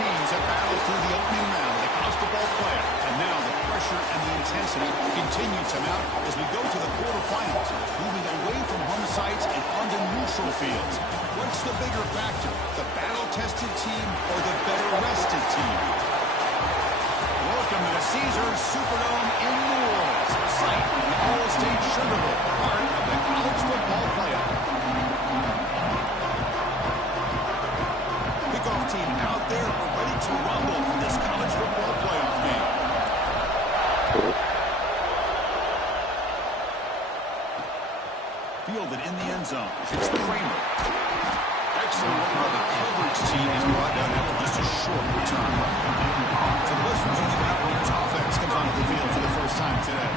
teams have battled through the opening round of the college football playoff, and now the pressure and the intensity continue to mount as we go to the quarterfinals, moving away from home sites and onto neutral fields. What's the bigger factor, the battle-tested team or the better-rested team? Welcome to the Caesars Superdome in New Orleans, site of the All-State Sugar Bowl, part of the college football playoff. Kickoff team out there, we're ready to rumble for this college football playoff game. Fielded in the end zone. It's Kramer. Excellent work by the coverage team is brought down after just a short return. So the West Virginia Mountaineers offense comes onto the field for the first time today.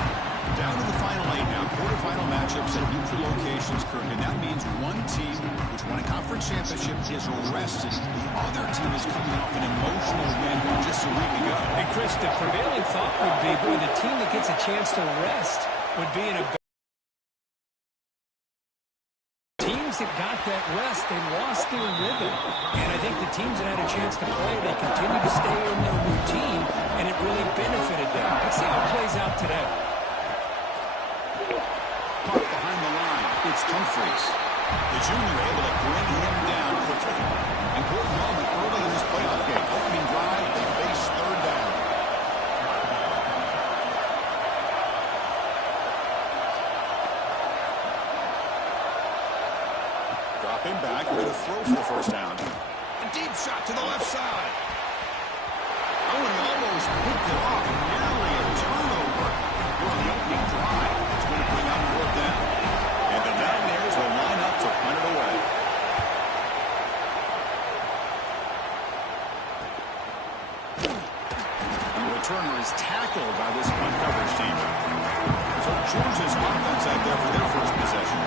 Down to the final 8 now, quarterfinal matchups at neutral locations, Kirk, and that means one team which won a conference championship is rested. The other team is coming off an emotional win just a week ago. And Chris, the prevailing thought would be, boy, the team that gets a chance to rest would be in a teams that got that rest, they lost their rhythm. And I think the teams that had a chance to play, they continue to stay in their routine, and it really benefited them. Let's see how it plays out today. Caught behind the line, it's Humphreys. The junior able to bring him down quickly. Important moment early in this playoff game. Opening drive, they face third down. Dropping back, we're going to throw for the first down. A deep shot to the left side. Oh, and he almost picked it off. Nearly a turnover. We're on the opening drive. It's going to bring out fourth down. And the Mountaineers will line up to punt it away. The returner is tackled by this punt coverage team. So Georgia's offense out there for their first possession.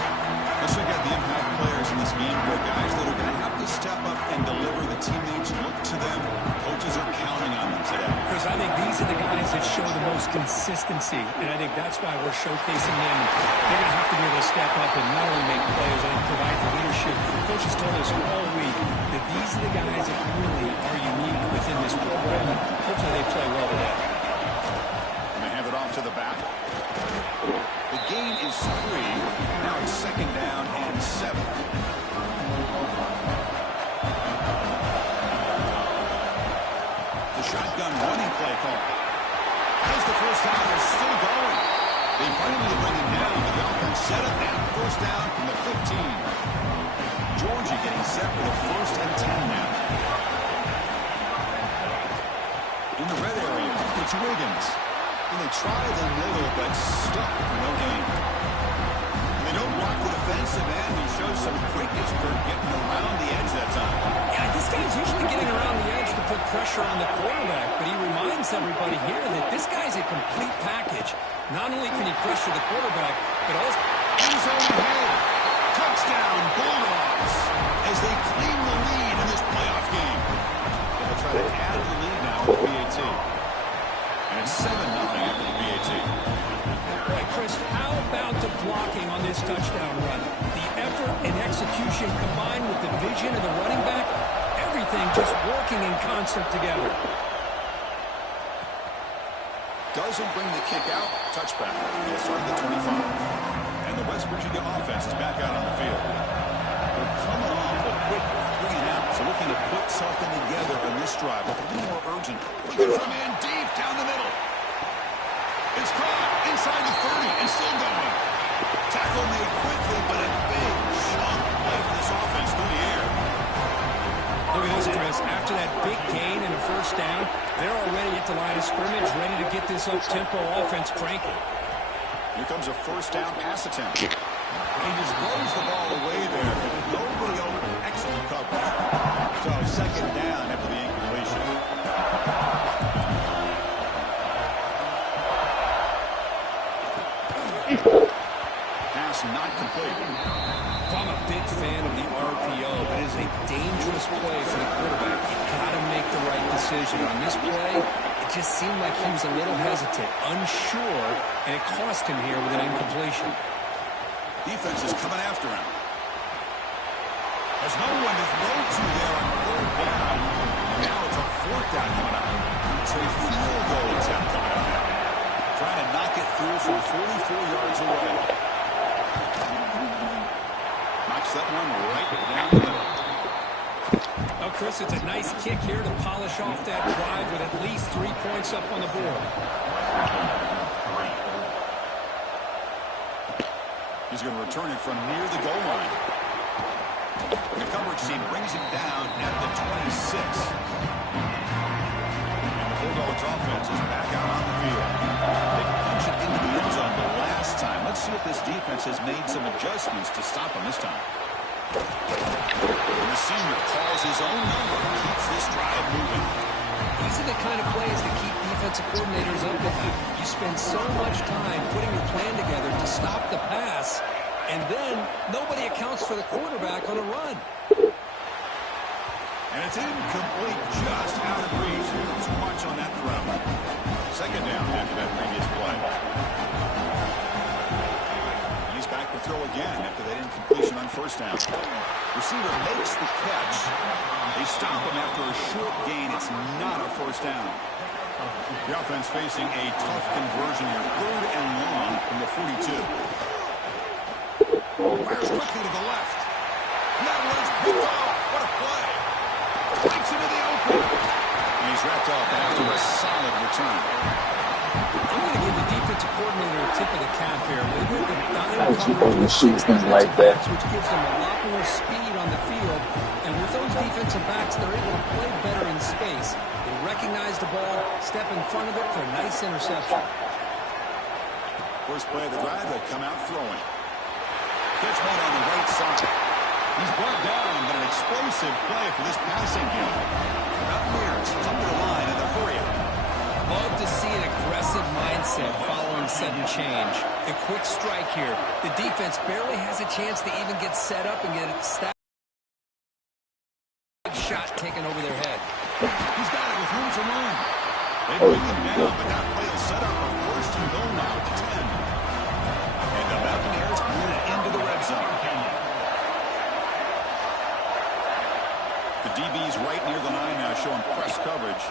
Let's check out the impact players in this game. Good guys that are going to have to step up and deliver. The teammates look to them. Coaches are counting on them today. Chris, I think these are the guys that show the most consistency, and I think that's why we're showcasing them. They're going to have to be able to step up and not only make plays and provide the leadership. The coaches told us all week that these are the guys that really are unique within this program, and hopefully they play well today. And they hand it off to the back. The gain is 3. Now it's second down and 7. The shotgun running play call. As the first down is still going. They finally bring him down, but the offense set up now. First down from the 15. Georgia getting set for the first and 10 now. In the red area, it's Wiggins. And they try the middle, but stuck for no gain. They don't block the defensive end. He shows some quickness for getting around the edge that time. Yeah, this guy's usually getting around the edge to put pressure on the quarterback, but he reminds everybody here that this guy's a complete package. Not only can he pressure the quarterback, but also end zone ahead. Touchdown, Bulldogs, as they claim the lead in this playoff game. They'll try to add to the lead now with PAT. And it's 7-0 after the PAT. All right, Chris, how about the blocking on this touchdown run? The effort and execution combined with the vision of the running back, everything just working in concert together. Doesn't bring the kick out. Touchback. They'll start at the 25. And the West Virginia offense is back out on the field. They're coming off a quick 3 and out, so looking to put something together on this drive. A little more urgent. Looking from in deep down the middle. It's caught inside the 30 and still going. Tackle made quickly, but a big chunk play for this offense through the air. Look at this, Chris. After that big gain and a first down, they're already at the line of scrimmage, ready to get this up-tempo offense cranking. Here comes a first down pass attempt. He just blows the ball away there. Nobody open. Excellent coverage. So second down after the incompletion. Pass not complete. I'm a big fan of the RPO, but it is a dangerous play for the quarterback. You've got to make the right decision. On this play, it just seemed like he was a little hesitant, unsure, and it cost him here with an incompletion. Defense is coming after him. There's no one to throw to there on third down. Now it's a fourth down coming up. It's a field goal attempt coming up now. Trying to knock it through from 44 yards away. Knocks that one right down the middle. Oh, Chris, it's a nice kick here to polish off that drive with at least 3 points up on the board. He's going to return it from near the goal line. The coverage team brings him down at the 26. And the Bulldogs offense is back out on the field. They punch it into the end zone the last time. Let's see if this defense has made some adjustments to stop him this time. And the senior calls his own number and keeps this drive moving. These are the kind of plays that keep defensive coordinators up at night. You spend so much time putting your plan together to stop the pass, and then nobody accounts for the quarterback on a run. And it's incomplete, just out of reach. Too much on that throw. Second down after that previous play. He's back to throw again after that incompletion on first down. Receiver makes the catch. They stop him after a short gain. It's not a first down. The offense facing a tough conversion here. 3rd and long from the 42. Fires quickly to the left. That was picked off. What a play. Takes him to the open. And he's wrapped up after a solid return. I'm going to give the defensive coordinator a tip of the cap here. They do the dime You're coverage with 6 defensive like that. backs, which gives them a lot more speed on the field. And with those defensive backs, they're able to play better in space. They recognize the ball, step in front of it for a nice interception. First play of the drive, they come out throwing. Catch made on the right side. He's brought down, but an explosive play for this passing game. Mountaineers come to the line in the hurry-up. Love to see an aggressive mindset following sudden change. The quick strike here. The defense barely has a chance to even get set up and get it stacked. Shot taken over their head. He's got it with room to run. They bring him down, but that play will set up a first and goal now at the 10. And the Mountaineers move into the red zone. The DB's right near the line now, showing press coverage.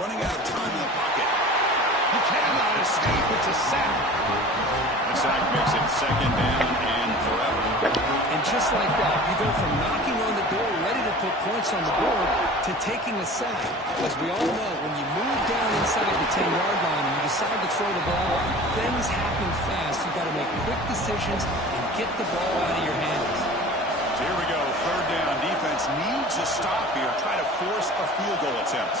Running out of time in the pocket. He cannot escape. It's a sack. The sack makes it 2nd down and forever. And just like that, you go from knocking on the door, ready to put points on the board, to taking a sack. As we all know, when you move down inside the 10-yard line and you decide to throw the ball, things happen fast. You've got to make quick decisions and get the ball out of your hands. So here we go, 3rd down. Defense needs a stop here. Try to force a field goal attempt.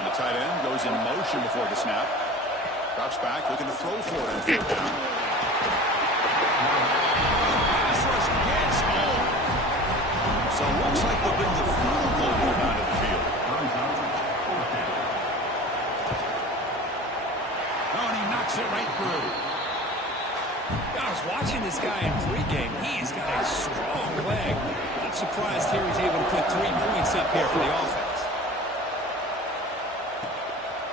And the tight end goes in motion before the snap. Drops back, looking to throw for it on 3rd down. Pass rush gets home. So it looks like they'll bring the field goal unit onto the field. Oh, and he knocks it right through. I was watching this guy in pregame. He's got a strong leg. Not surprised here he's able to put 3 points up here for the offense.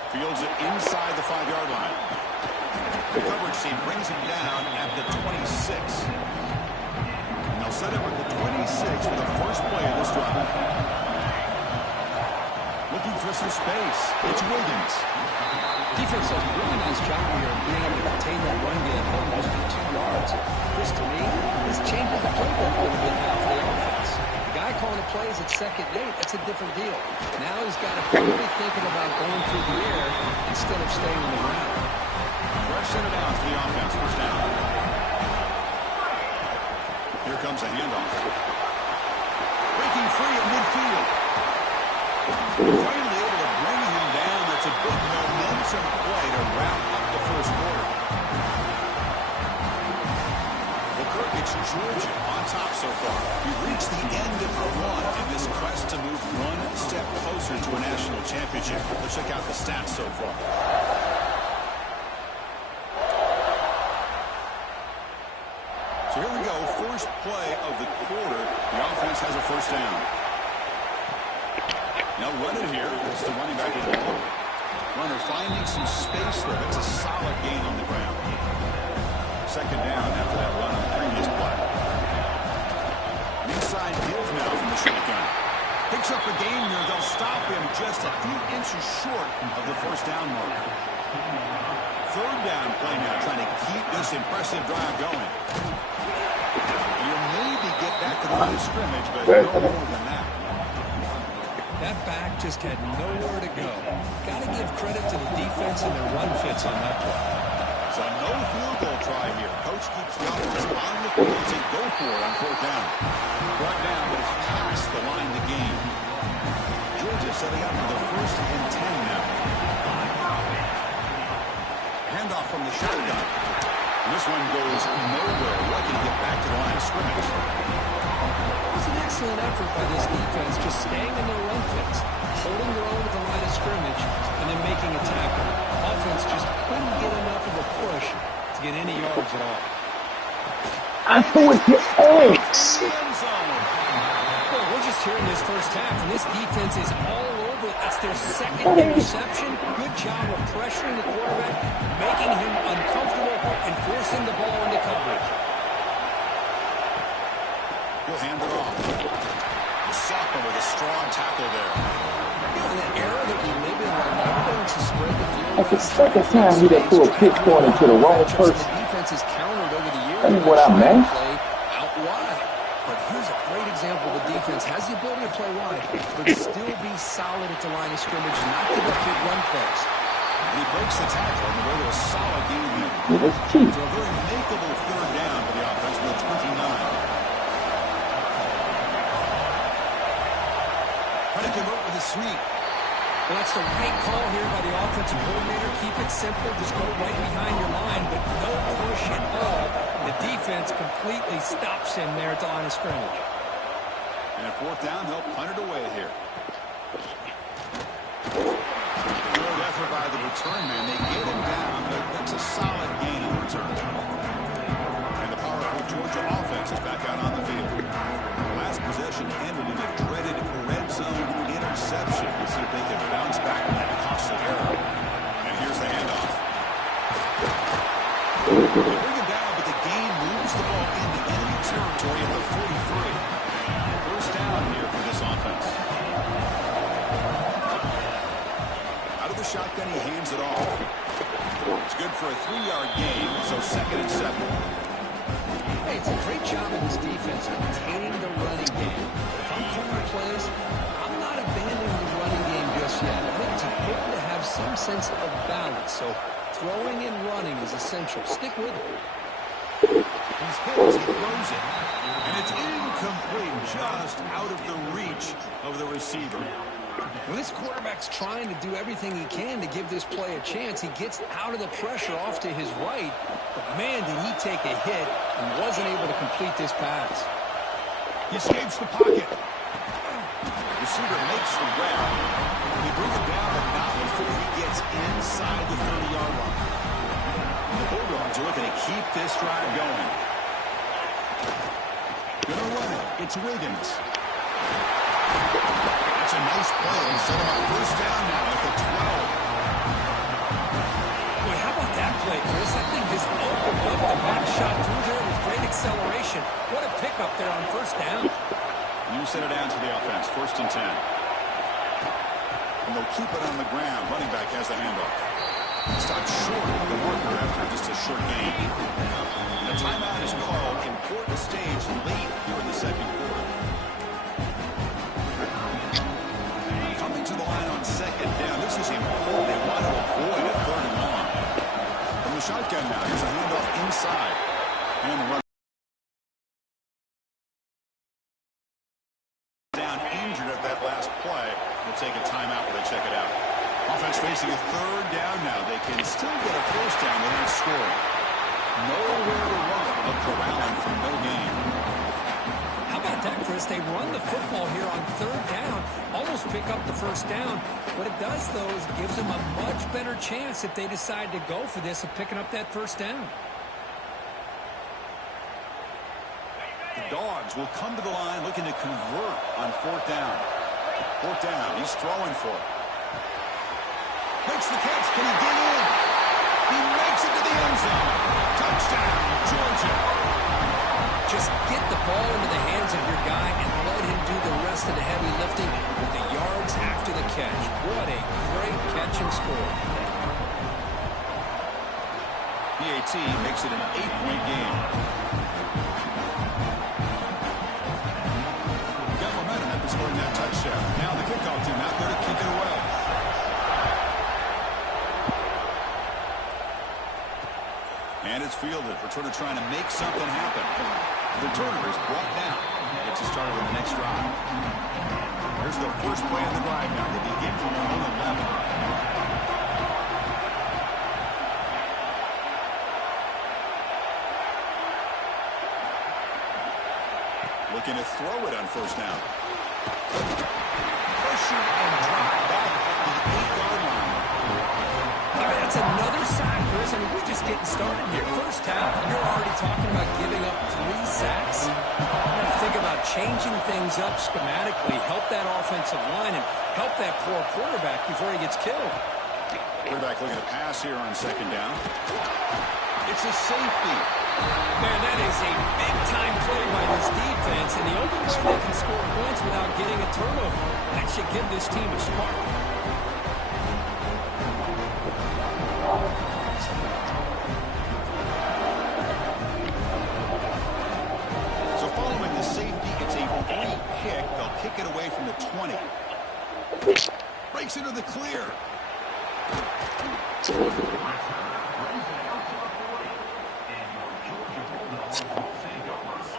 Fields it inside the 5-yard line. The coverage team brings him down at the 26. And they'll set him at the 26 for the first play of this drive. Looking for some space. It's Wiggins. Defense does a really nice job here of being able to contain that run game home just for 2 yards. Chris, to me, this changes the playbook a little bit now for the offense. The guy calling the plays at 2nd and 8, that's a different deal. Now he's got to be thinking about going through the air instead of staying on the ground. Fresh center down for the offense. First down. Here comes a handoff. Breaking free at midfield. Finally able to bring him down. That's a big momentum play to wrap up the first quarter. It's Georgia on top so far. We've reached the end of the run in this quest to move one step closer to a national championship. Let's check out the stats so far. So here we go. First play of the quarter. The offense has a first down. Now run it here. It's the running back with the ball. Runner finding some space there. That's a solid gain on the ground. 2nd down after that run on the previous play. Inside inside give now from the shotgun. Picks up a gain here. They'll stop him just a few inches short of the first down mark. Third down play now, trying to keep this impressive drive going. You'll maybe get back to the line of scrimmage, but no more than that. That back just had nowhere to go. Got to give credit to the defense and their run fits on that play. So no field goal try here. Coach keeps the offense on the field to go for it on fourth down. Brought down, but it's past the line to gain. Georgia setting up for the 1st and 10 now. Handoff from the shotgun. This one goes nowhere. Lucky to get back to the line of scrimmage. It was an excellent effort by this defense, just staying in their run fits, holding their own at the line of scrimmage, and then making a tackle. Offense just couldn't get enough of a push to get any yards at all. I threw it to X. Well, we're just here in this first half, and this defense is all over. That's their second interception. Good job of pressuring the quarterback, making him uncomfortable, and forcing the ball into coverage. He'll hand it off. The sophomore with a strong tackle there. In the era that we live in right now, we're going to spread the field. That's the second time he done threw a pick pointer to the wrong person. The defense has countered over the years. Tell me what I meant. Play out wide. But here's a great example. The defense has the ability to play wide, but still be solid at the line of scrimmage, not give up big run plays. And he breaks the tackle on the way to a solid gain there. It was cheap. So a very makeable third down for the offense with 29. Trying to convert with a sweep. Well, that's the right call here by the offensive coordinator. Keep it simple. Just go right behind your line, but no push at all. The defense completely stops him there at the line of scrimmage. And at fourth down, they'll punt it away here. Good effort by the return man. They get him down, but that's a solid gain on return. And the powerful Georgia offense is back out on the field. Last possession ended in a dreaded red zone interception. We'll see if they can bounce back from that costly error. And here's the handoff. They bring him down, but the gain moves the ball into enemy territory at the 43. First down here for this offense. Out of the shotgun, he hands it off. It's good for a 3-yard gain, so 2nd and 7. Hey, it's a great job in this defense containing the running game. If I'm calling plays, I'm not abandoning the running game just yet. I think it's important to have some sense of balance. So throwing and running is essential. Stick with it. He's hit as he throws it. And it's incomplete, just out of the reach of the receiver. When this quarterback's trying to do everything he can to give this play a chance, he gets out of the pressure off to his right. But man, did he take a hit and wasn't able to complete this pass. He escapes the pocket. Receiver makes the grab. He brings it down, but not before he gets inside the 30-yard line. The Bulldogs are looking to keep this drive going. Gonna run it. It's Wiggins. That's a nice play. He set him up first down now at the 12. Boy, how about that play, Chris? That thing just opened up the back shot through there with great acceleration. What a pickup there on first down. You set it down to the offense. 1st and 10. And they'll keep it on the ground. Running back has the handoff. Stopped short of the marker after just a short gain. And a timeout is called. Important stage late here in the second quarter. Coming to the line on 2nd down. This is important. They want to avoid a 3rd and long. From the shotgun now. Here's a handoff inside. And the run. Down injured at that last play. We'll take a timeout while they check it out. Offense facing a 3rd down now. They can still get a 1st down. They're not scoring. Nowhere to run. A corralling from no gain. How about that, Chris? They run the football here on 3rd down, almost pick up the 1st down. What it does, though, is it gives them a much better chance if they decide to go for this of picking up that 1st down. The Dogs will come to the line looking to convert on 4th down. 4th down. He's throwing for it. Makes the catch. Can he get in? He makes it to the end zone. Touchdown, Georgia. Just get the ball into the hands of your guy and rest of the heavy lifting with the yards after the catch. What a great catch and score. PAT makes it an 8-point game. Got momentum after scoring that touchdown. Now the kickoff team out there to kick it away. And it's fielded. Returner trying to make something happen. The returner is brought down. Gets you started on the next drive. Here's the first play of the drive now. They begin from their own 11. Looking to throw it on first down. Pressure and drop back at the 8-yard line. That's another sack, Chris. I mean, we're just getting started here. First half, you're already talking about giving up 3 sacks. Think about changing things up schematically, help that offensive line, and help that poor quarterback before he gets killed. Quarterback looking to pass here on second down. It's a safety. Man, that is a big-time play by this defense, and the only way they can score points without getting a turnover. That should give this team a spark. Kick it away from the 20. Breaks into the clear.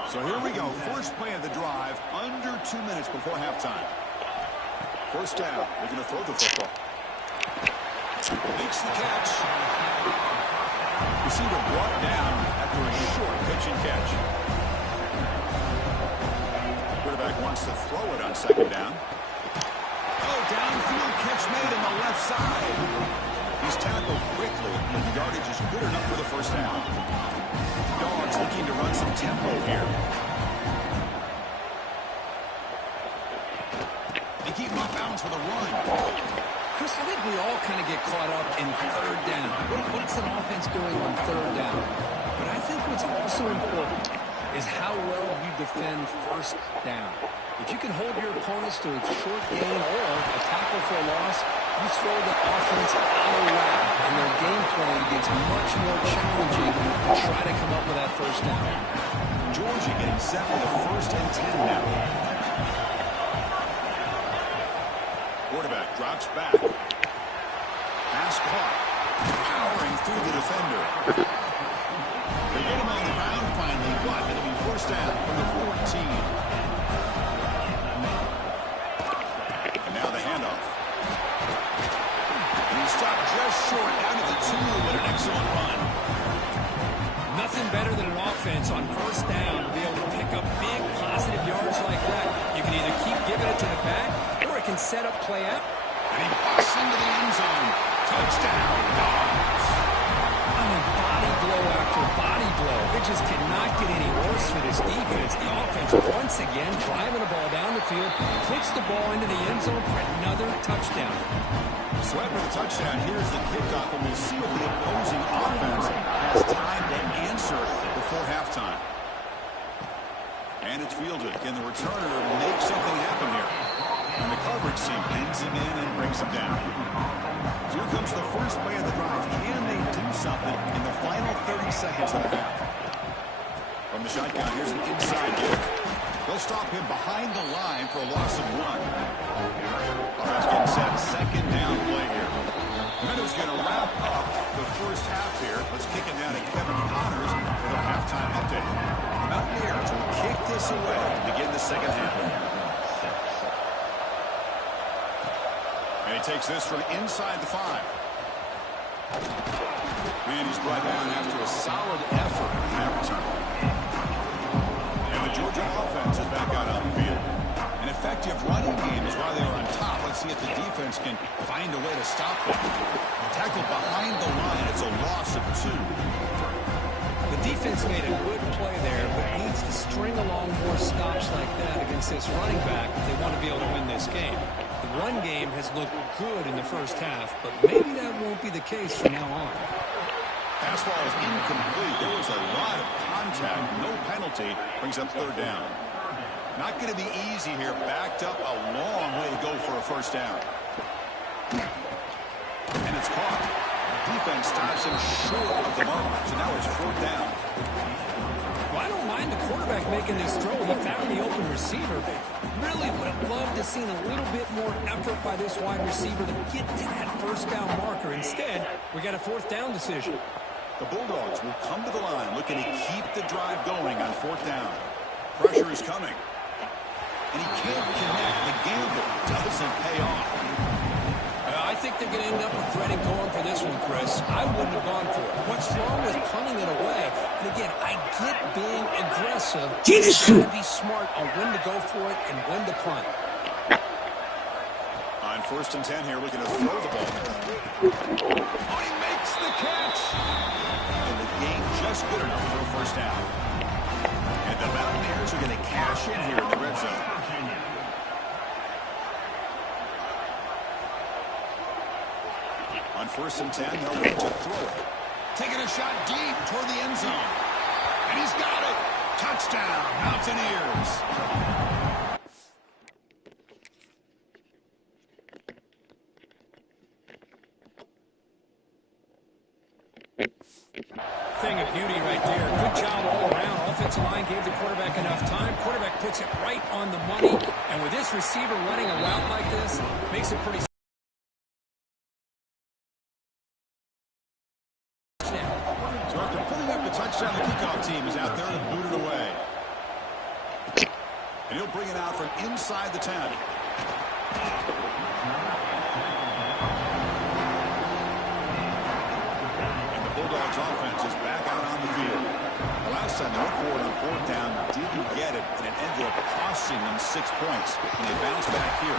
So here we go. First play of the drive. Under 2 minutes before halftime. First down. They're going to throw the football. Makes the catch. Receiver brought down after a short pitch and catch. Quarterback wants to throw it on second down. Oh, downfield catch made on the left side. He's tackled quickly, and the yardage is good enough for the first down. Dogs looking to run some tempo here. They keep him off bounds for the run. Chris, I think we all kind of get caught up in third down. What's an offense doing on third down? But I think what's also important is how well you defend first down. If you can hold your opponents to a short gain or a tackle for a loss, you throw the offense out of whack, and their game plan gets much more challenging to try to come up with that first down. Georgia getting set for the 1st and 10 now. Quarterback drops back. Pass caught. Powering through the defender. They get him on the ground finally, but it'll be first down from the 14. And now the handoff. And he's stopped just short down to the 2, but an excellent run. Nothing better than an offense on first down to be able to pick up big positive yards like that. You can either keep giving it to the back, or it can set up play out. And he busts into the end zone. Touchdown, Dogs. I mean, body blow after body blow. It just cannot get any worse for this defense. The offense once again driving the ball down the field, puts the ball into the end zone for another touchdown. So after the touchdown, here's the kickoff, and we'll see if the opposing offense has time to answer before halftime. And it's fielded. Can the returner make something happen here? And the coverage team pins him in and brings him down. So here comes the first play of the drive. Can they do something in the final 30 seconds of the half? From the shotgun, here's an inside give. They'll stop him behind the line for a loss of 1. Offense getting set. Second down play here. Meadows going to wrap up the first half here. Let's kick it down to Kevin Connors for the halftime update. Mountaineers will kick this away to begin the second half. And he takes this from inside the 5. And he's brought down after a solid effort on that return. And the Georgia offense is back out on the field. An effective running game is why they are on top. Let's see if the defense can find a way to stop them. Tackled behind the line. It's a loss of 2. The defense made a good play there, but needs to string along more stops like that against this running back if they want to be able to win this game. The run game has looked good in the first half, but maybe that won't be the case from now on. Pass ball is incomplete. There was a lot of contact. No penalty. Brings up third down. Not going to be easy here. Backed up a long way to go for a first down. And it's caught. Defense stops him short of the mark. So now it's fourth down. Well, I don't mind the quarterback making this throw. He found the open receiver. Really would have loved to seen a little bit more effort by this wide receiver to get to that first down marker. Instead, we got a fourth down decision. The Bulldogs will come to the line looking to keep the drive going on fourth down. Pressure is coming. And he can't connect. The gamble doesn't pay off. I think they're going to end up regretting going for this one, Chris. I wouldn't have gone for it. What's wrong with punting it away? And again, I get being aggressive. Jesus. You got to be smart on when to go for it and when to punt. On first and 10 here, looking to throw the ball. Oh, he makes the catch. And the game just good enough for a first down. And the Mountaineers are going to cash in here in the red zone. On first and 10, they'll look to throw it. Taking a shot deep toward the end zone. And he's got it. Touchdown, Mountaineers. Thing of beauty right there. Good job all around. Offensive line gave the quarterback enough time. Quarterback puts it right on the money. And with this receiver running a route like this, makes it pretty. So after putting up the touchdown, the kickoff team is out there to boot it away. And he'll bring it out from inside the 10. And the Bulldogs offense is back out on the field. The last time they went forward on fourth down, didn't get it, and it ended up costing them 6 points. And they bounce back here.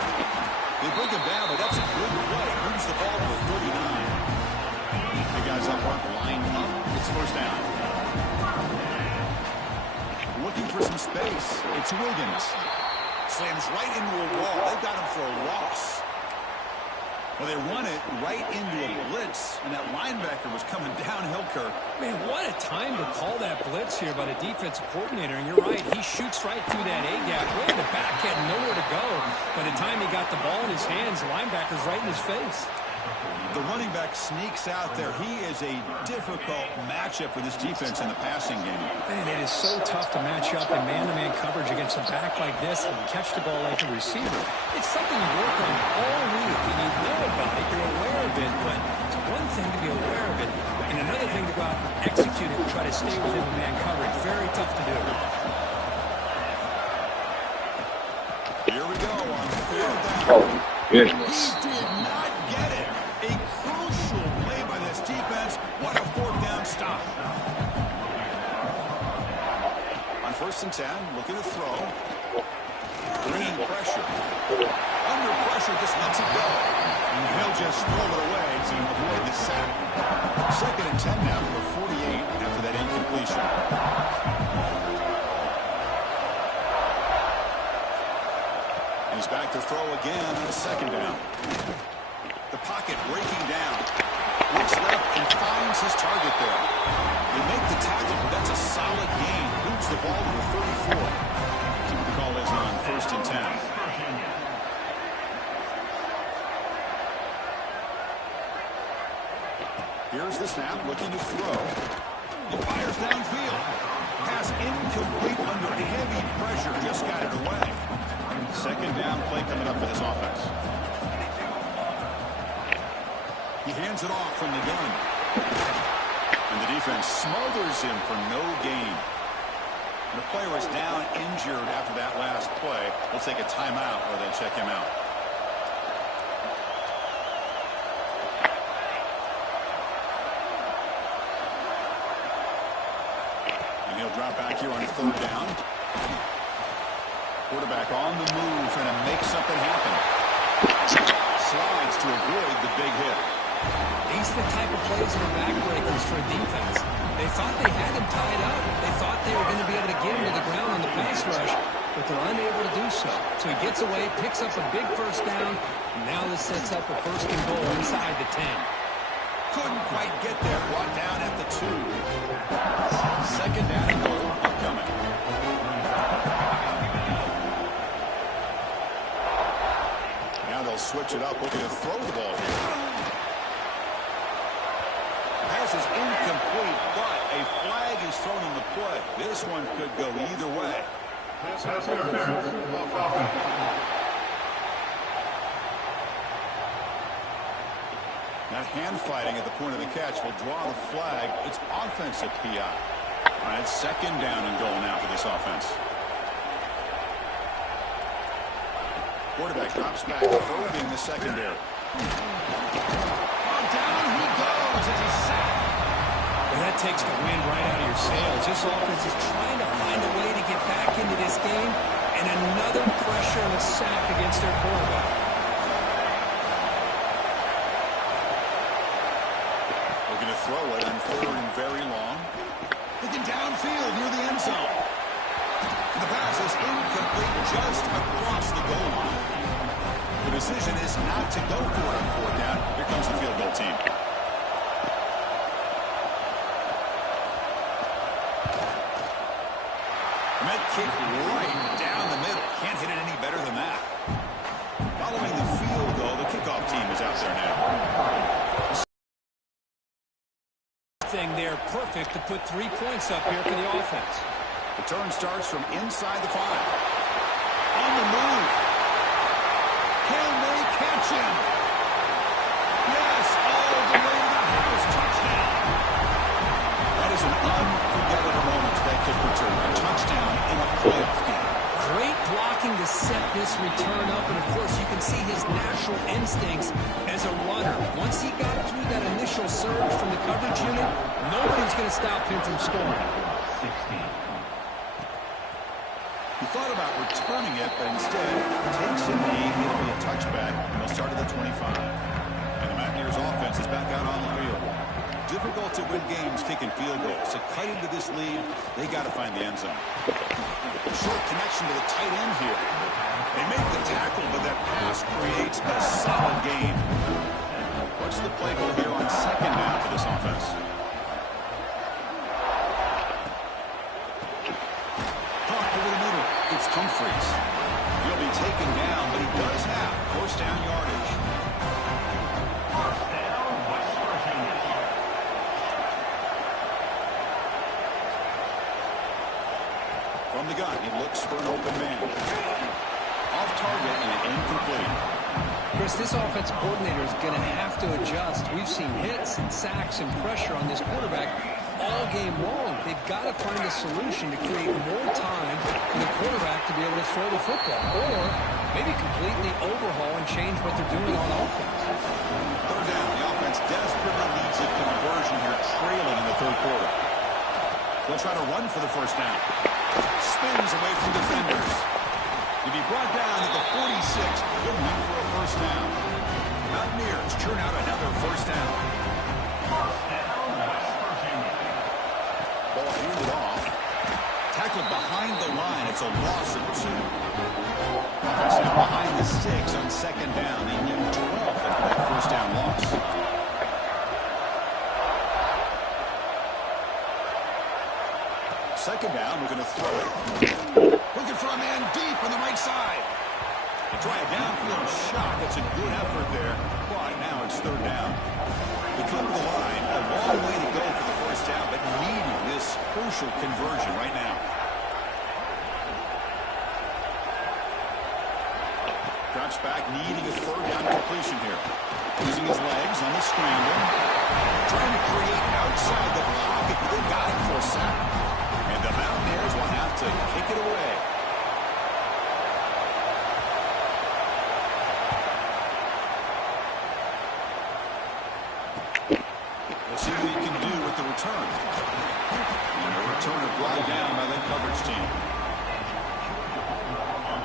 They bring it down, but that's a good play. Moves the ball to the 39. The guys up front lined up. It's first down. Looking for some space. It's Wiggins. Slams right into a wall. They've got him for a loss. Well, they run it right into a blitz, and that linebacker was coming downhill, Kirk. Man, what a time to call that blitz here by the defensive coordinator. And you're right, he shoots right through that A-gap. Way in the back, had nowhere to go. By the time he got the ball in his hands, the linebacker's right in his face. The running back sneaks out there. He is a difficult matchup for this defense in the passing game. Man, it is so tough to match up in man-to-man coverage against a back like this and catch the ball like a receiver. It's something you work on all week, and you know about it, you're aware of it, but it's one thing to be aware of it, and another thing to go out and execute it and try to stay within the man coverage. Very tough to do. Here we go on fourth down. Oh, goodness. He did not get it. A crucial play by this defense. What a fourth down stop. On first and 10, looking to throw. Bringing pressure. Under pressure, just lets it go. And he'll just throw it away to avoid the sack. Second and 10 now for the 48 after that incompletion. He's back to throw again on second down. The pocket breaking down. Looks left and finds his target there. They make the tackle, but that's a solid gain. Moves the ball to the 34. See what the call is on first and 10. Here's the snap, looking to throw. He fires downfield. Pass incomplete under heavy pressure. Just got it away. Second down play coming up for this offense. He hands it off from the gun. And the defense smothers him for no gain. The player is down injured after that last play. We'll take a timeout or they'll check him out. And he'll drop back here on third down. Quarterback on the move, trying to make something happen. Slides to avoid the big hit. These are the type of plays that are backbreakers for a defense. They thought they had him tied up. They thought they were going to be able to get him to the ground on the pass rush, but they're unable to do so. So he gets away, picks up a big first down, and now this sets up a first and goal inside the 10. Couldn't quite get there. Brought down at the 2. Second down and goal upcoming. switch it up, looking to throw the ball here. Pass is incomplete, but a flag is thrown in the play. This one could go either way. That hand fighting at the point of the catch will draw the flag. It's offensive PI. All right, second down and goal now for this offense. Quarterback drops back, probing the secondary. Down he goes as he's sacked. And that takes the wind right out of your sails. This offense is trying to find a way to get back into this game, and another pressure and a sack against their quarterback. Looking to throw it on third and very long. Looking downfield near the end zone. The pass is incomplete just across the goal line. The decision is not to go for it on fourth down. Here comes the field goal team. And that kick right down the middle. Can't hit it any better than that. Following the field goal, the kickoff team is out there now. Thing there, perfect to put 3 points up here for the offense. Return starts from inside the 5. On the move. Can they catch him? Yes, all the way to the house. Touchdown. That is an unforgettable moment for that kick return. A touchdown in a playoff game. Great blocking to set this return up, and of course you can see his natural instincts as a runner. Once he got through that initial surge from the coverage unit, nobody's going to stop him from scoring. 16. He thought about returning it, but instead takes a knee. It'll be a touchback, and they'll start at the 25. And the Mountaineers offense is back out on the field. Difficult to win games kicking field goals. To cut into this lead, they got to find the end zone. Short connection to the tight end here. They make the tackle, but that pass creates a solid gain. What's the play goal here on second down for this offense? It's Humphreys. He'll be taken down, but he does have first down yardage. From the gun, he looks for an open man. Off target and incomplete. Chris, this offensive coordinator is going to have to adjust. We've seen hits and sacks and pressure on this quarterback all game long. They've got to find a solution to create more time for the quarterback to be able to throw the football, or maybe completely overhaul and change what they're doing on offense. Third down, the offense desperately needs a conversion here, trailing in the third quarter. They'll try to run for the first down. Spins away from defenders. He'll be brought down at the 46. Good enough for a first down. Mountaineers churn out another first down. Ball handed off. Tackled behind the line. It's a loss of 2. Offense now behind the 6 on second down. They need 12 after that first down loss. Second down, we're going to throw it. Looking for a man deep on the right side. They try a downfield shot. That's a good effort there. But now it's third down. They come to the line. A long way to go for the first down, but needing this crucial conversion right now. Drops back, needing a third down completion here. Using his legs on the scramble. Trying to create outside the pocket, but they got it for a sack. And the Mountaineers will have to kick it away. We'll see what he can do with the return. And the returner brought down by that coverage team.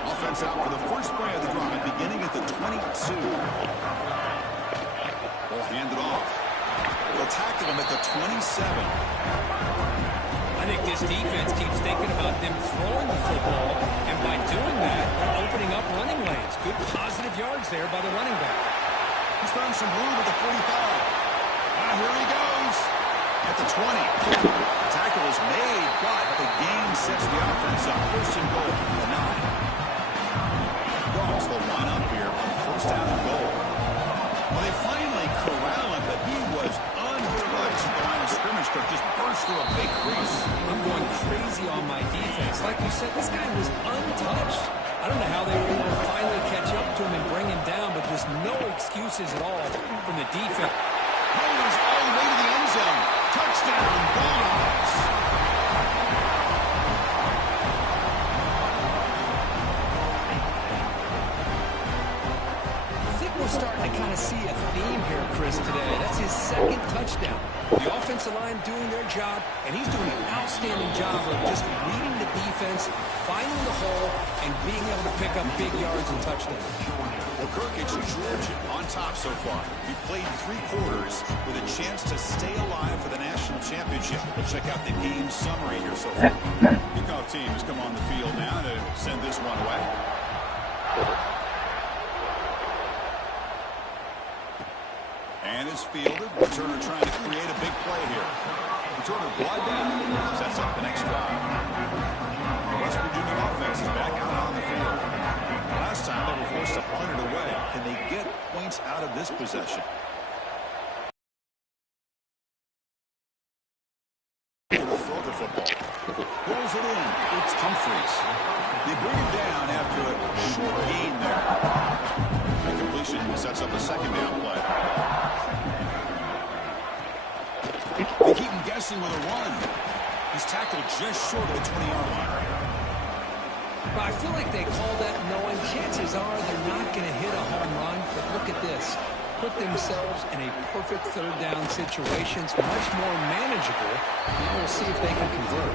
Offense out for the first play of the drive, beginning at the 22. Ball handed off. They'll tackle him at the 27. I think this defense keeps thinking about them throwing the football, and by doing that, they're opening up running lanes. Good positive yards there by the running back. He's found some room at the 45. Here he goes. At the 20. The tackle is made, but the gain sets the offense up. First and goal, the 9. So they'll line up here on first down and goal. Well, they finally corral him, but he was underway. The line of scrimmage could just burst through a big crease. I'm going crazy on my defense. Like you said, this guy was untouched. I don't know how they were able to finally catch up to him and bring him down, but just no excuses at all from the defense. Rolls all the way to the end zone. Touchdown, Bulldogs. We're starting to kind of see a theme here, Chris, today. That's his second touchdown. The offensive line doing their job, and he's doing an outstanding job of just reading the defense, finding the hole, and being able to pick up big yards and touchdowns. Well, Kirk, it's Georgia on top so far. He played 3 quarters with a chance to stay alive for the national championship. We'll check out the game summary here so far. Kickoff team has come on the field now to send this one away. And is fielded. Returner trying to create a big play here. Returner brought down. Sets up the next drive. The West Virginia offense is back out on the field. Last time they were forced to punt it away. Can they get points out of this possession? To throw the football. Pulls it in. It's Humphreys. They bring it down after a short gain there. The completion sets up a second down play. They keep him guessing with a run. He's tackled just short of the 20-yard line. But I feel like they call that knowing chances are they're not going to hit a home run. But look at this. Put themselves in a perfect third down situation. It's much more manageable. Now we'll see if they can convert.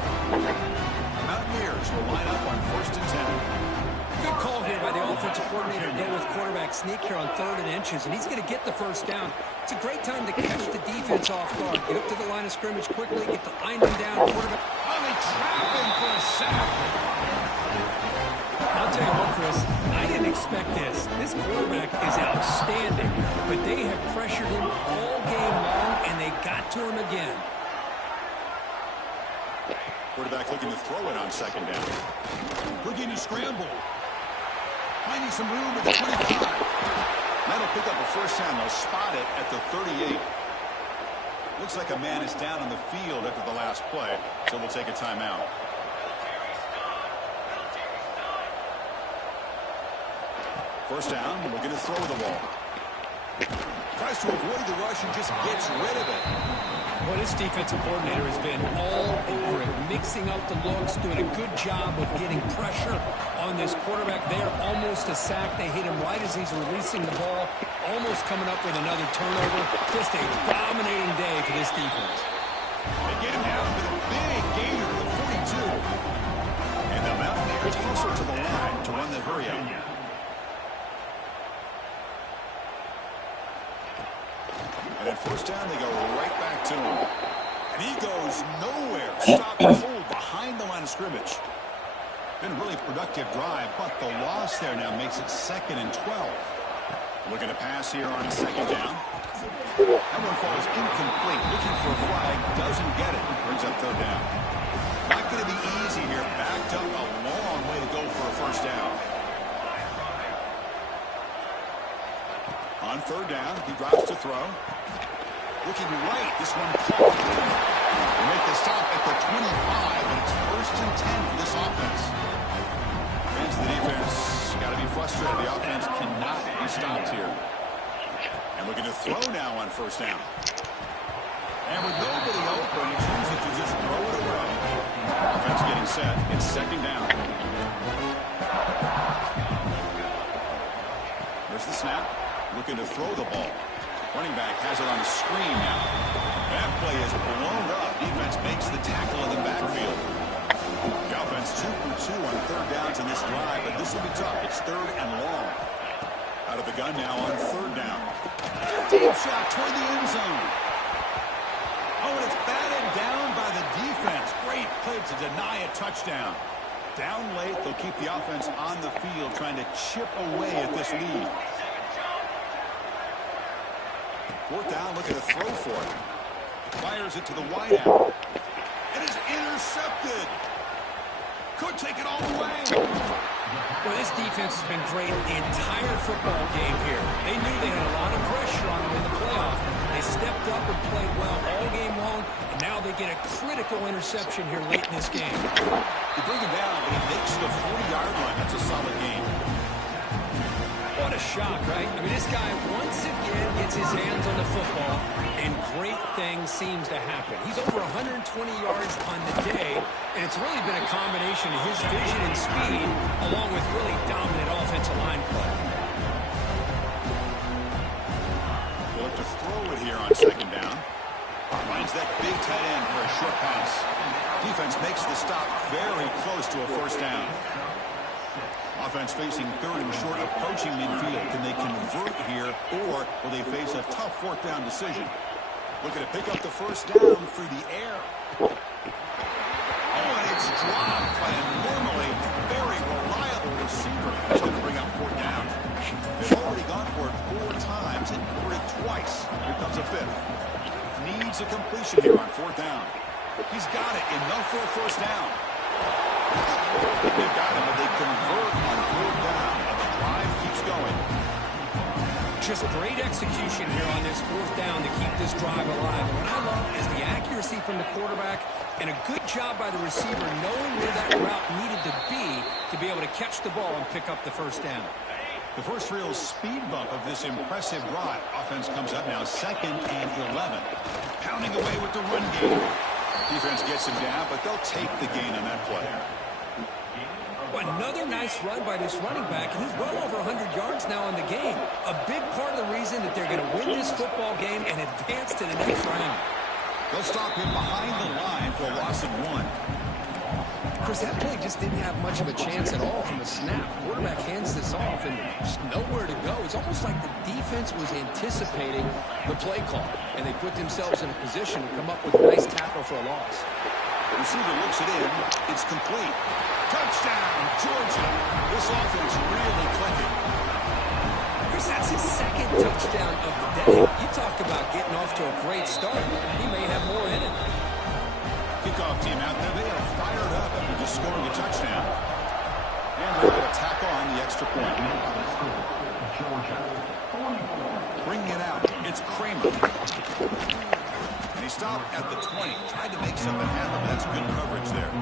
Mountaineers will line up on 1st and 10. Good call here by the offensive coordinator to go with quarterback sneak here on 3rd and inches, and he's going to get the first down. It's a great time to catch the defense off guard. Get up to the line of scrimmage quickly, get the lineman down. Quarterback. Oh, they trap him for a sack. I'll tell you what, Chris, I didn't expect this. This quarterback is outstanding, but they have pressured him all game long, and they got to him again. Quarterback looking to throw it on 2nd down. Virginia scramble. Finding some room at the 25. That'll pick up a first down. They'll spot it at the 38. Looks like a man is down on the field after the last play, so we'll take a timeout. First down, looking to throw the ball. Tries to avoid the rush and just gets rid of it. Well, this defensive coordinator has been all over it, mixing up the looks, doing a good job of getting pressure on this quarterback there. Almost a sack. They hit him right as he's releasing the ball, almost coming up with another turnover. Just a dominating day for this defense. They get him down with a big gainer to the 42. And the Mountaineers closer to the line to run the hurry up. And at first down, they go right back to him. And he goes nowhere. Stop cold behind the line of scrimmage. Been a really productive drive, but the loss there now makes it 2nd and 12. Looking to pass here on 2nd down. That one falls incomplete. Looking for a flag. Doesn't get it. Brings up 3rd down. Not going to be easy here. Backed up a long way to go for a first down. On 3rd down, he drops to throw. Looking right, this one caught. They make the stop at the 25, and it's 1st and 10 for this offense. Fans of the defense got to be frustrated. The offense cannot be stopped here. And looking to throw now on 1st down. And with nobody open, he chooses to just throw it away. Offense getting set. It's 2nd down. There's the snap. Looking to throw the ball. Running back has it on the screen now. That play is blown up. Defense makes the tackle in the backfield. The offense 2 for 2 on 3rd downs in this drive, but this will be tough. It's 3rd and long. Out of the gun now on 3rd down. Deep shot toward the end zone. Oh, and it's batted down by the defense. Great play to deny a touchdown. Down late, they'll keep the offense on the field trying to chip away at this lead. 4th down, looking to throw for it. Fires it to the wideout. It is intercepted. Could take it all the way. Well, this defense has been great the entire football game here. They knew they had a lot of pressure on them in the playoff. They stepped up and played well all game long, and now they get a critical interception here late in this game. You bring him down, but he makes the 40-yard line. That's a solid game. What a shock, right? I mean, this guy once again gets his hands on the football, and great things seems to happen. He's over 120 yards on the day, and it's really been a combination of his vision and speed, along with really dominant offensive line play. They'll look to throw it here on second down. Finds that big tight end for a short pass. Defense makes the stop very close to a first down. Offense facing third and short, approaching midfield. Can they convert here, or will they face a tough fourth down decision? Looking to pick up the first down through the air. Oh, and it's dropped by a normally very reliable receiver. He's going to bring up fourth down. They've already gone for it 4 times and for it twice. Here comes a fifth. Needs a completion here on fourth down. He's got it. Enough for a first down. They've got him, but they convert on fourth down, and the drive keeps going. Just great execution here on this fourth down to keep this drive alive. What I love is the accuracy from the quarterback and a good job by the receiver knowing where that route needed to be able to catch the ball and pick up the first down. The first real speed bump of this impressive drive. Offense comes up now 2nd and 11. Pounding away with the run game. Defense gets him down, but they'll take the gain on that play. Another nice run by this running back. He's well over 100 yards now in the game. A big part of the reason that they're going to win this football game and advance to the next round. They'll stop him behind the line for a loss of 1. Of course, that play just didn't have much of a chance at all from the snap. Quarterback hands this off and just nowhere to go. It's almost like the defense was anticipating the play call, and they put themselves in a position to come up with a nice tackle for a loss. The receiver looks it in. It's complete. Touchdown, Georgia. This offense really clicking. Chris, that's his 2nd touchdown of the day. You talk about getting off to a great start. He may have more in it. Kickoff team out there. They are fired up after just scoring a touchdown. And they're going to tack on the extra point. Bringing it out. It's Kramer. And he stopped at the 20. Tried to make something happen. That's good coverage there.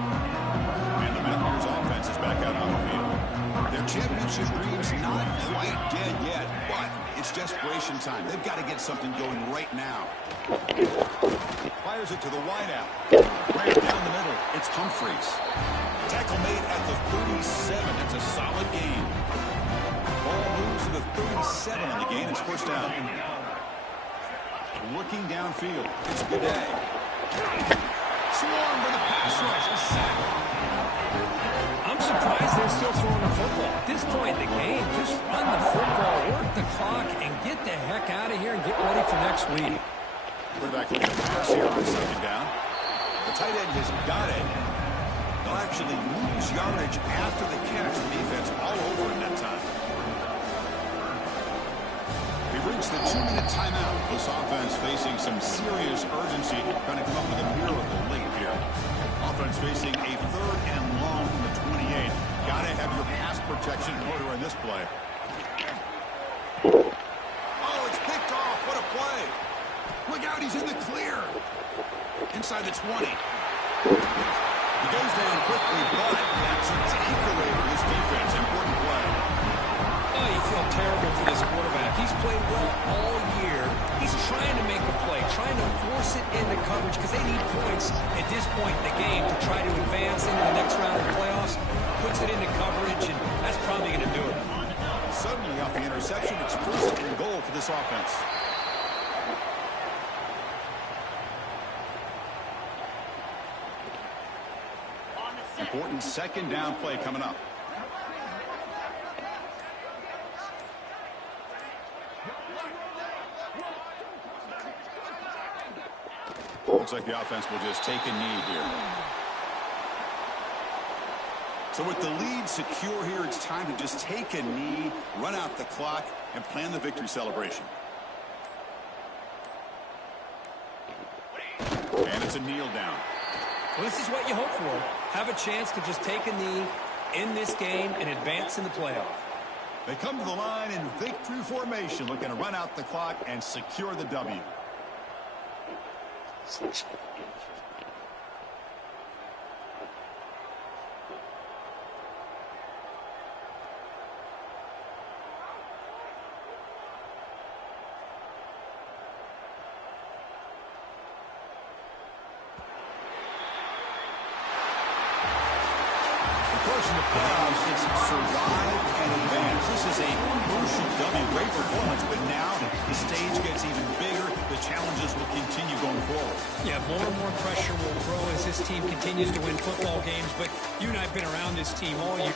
And the Mountaineers offense is back out on the field. Their championship dream's not quite dead yet, but it's desperation time. They've got to get something going right now. Fires it to the wideout. Right down the middle. It's Humphreys. Tackle made at the 37. That's a solid gain. Ball moves to the 37 on the gain. It's first down. Looking downfield. It's a good day. Swarm with a pass rush. A sack. I'm surprised they're still throwing the football. At this point in the game, just run the football, work the clock, and get the heck out of here and get ready for next week. Quarterback looking to pass here on second down. The tight end has got it. They'll actually lose yardage after the catch. The defense all over in that time. We've reached the 2-minute timeout. This offense facing some serious urgency. Trying to come up with a miracle late here. Offense facing a 3rd and long from the 28. Got to have your pass protection in order in this play. Oh, it's picked off. What a play. Look out, he's in the clear. Inside the 20. He goes down quickly, but that's a takeaway for this defense. Important play. Oh, you feel terrible for this quarterback. He's played well all year. He's trying to make a play, trying to force it into coverage because they need points at this point in the game to try to advance into the next round of the playoffs. Puts it into coverage, and that's probably going to do it. Suddenly, off the interception, it's first and goal for this offense. Important second down play coming up. Looks like the offense will just take a knee here. So with the lead secure here, it's time to just take a knee, run out the clock, and plan the victory celebration. And it's a kneel down. Well, this is what you hope for. have a chance to just take a knee, in this game, and advance in the playoff. They come to the line in victory formation, looking to run out the clock and secure the W. In the playoffs, it's survive and advance. This is a crucial W. Great performance, but now the stage gets even bigger. The challenges will continue going forward. Yeah, more and more pressure will grow as this team continues to win football games. But you and I have been around this team all year.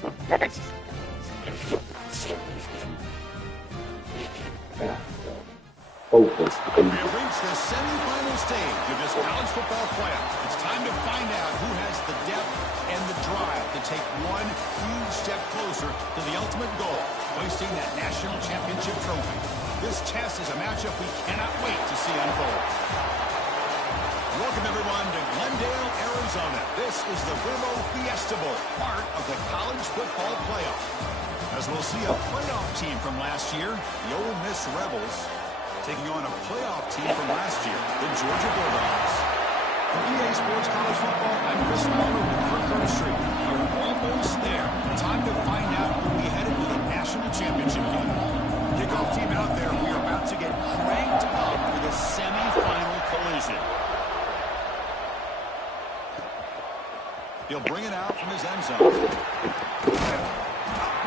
Focus. We have reached the semifinal stage of this college football playoff. It's time to find out who has the depth and the drive to take one huge step closer to the ultimate goal, hoisting that national championship trophy. This test is a matchup we cannot wait to see unfold. Welcome, everyone, to Glendale, Arizona. This is the Brimo Fiesta Bowl, part of the college football playoff. As we'll see a playoff team from last year, the Ole Miss Rebels, taking on a playoff team from last year, the Georgia Bulldogs. For EA Sports College Football, I'm Chris Marler with Kirk Herbstreit. We're almost there. Time to find out who we headed to the national championship game. Kickoff team out there. We are about to get cranked up for the semifinal collision. He'll bring it out from his end zone. And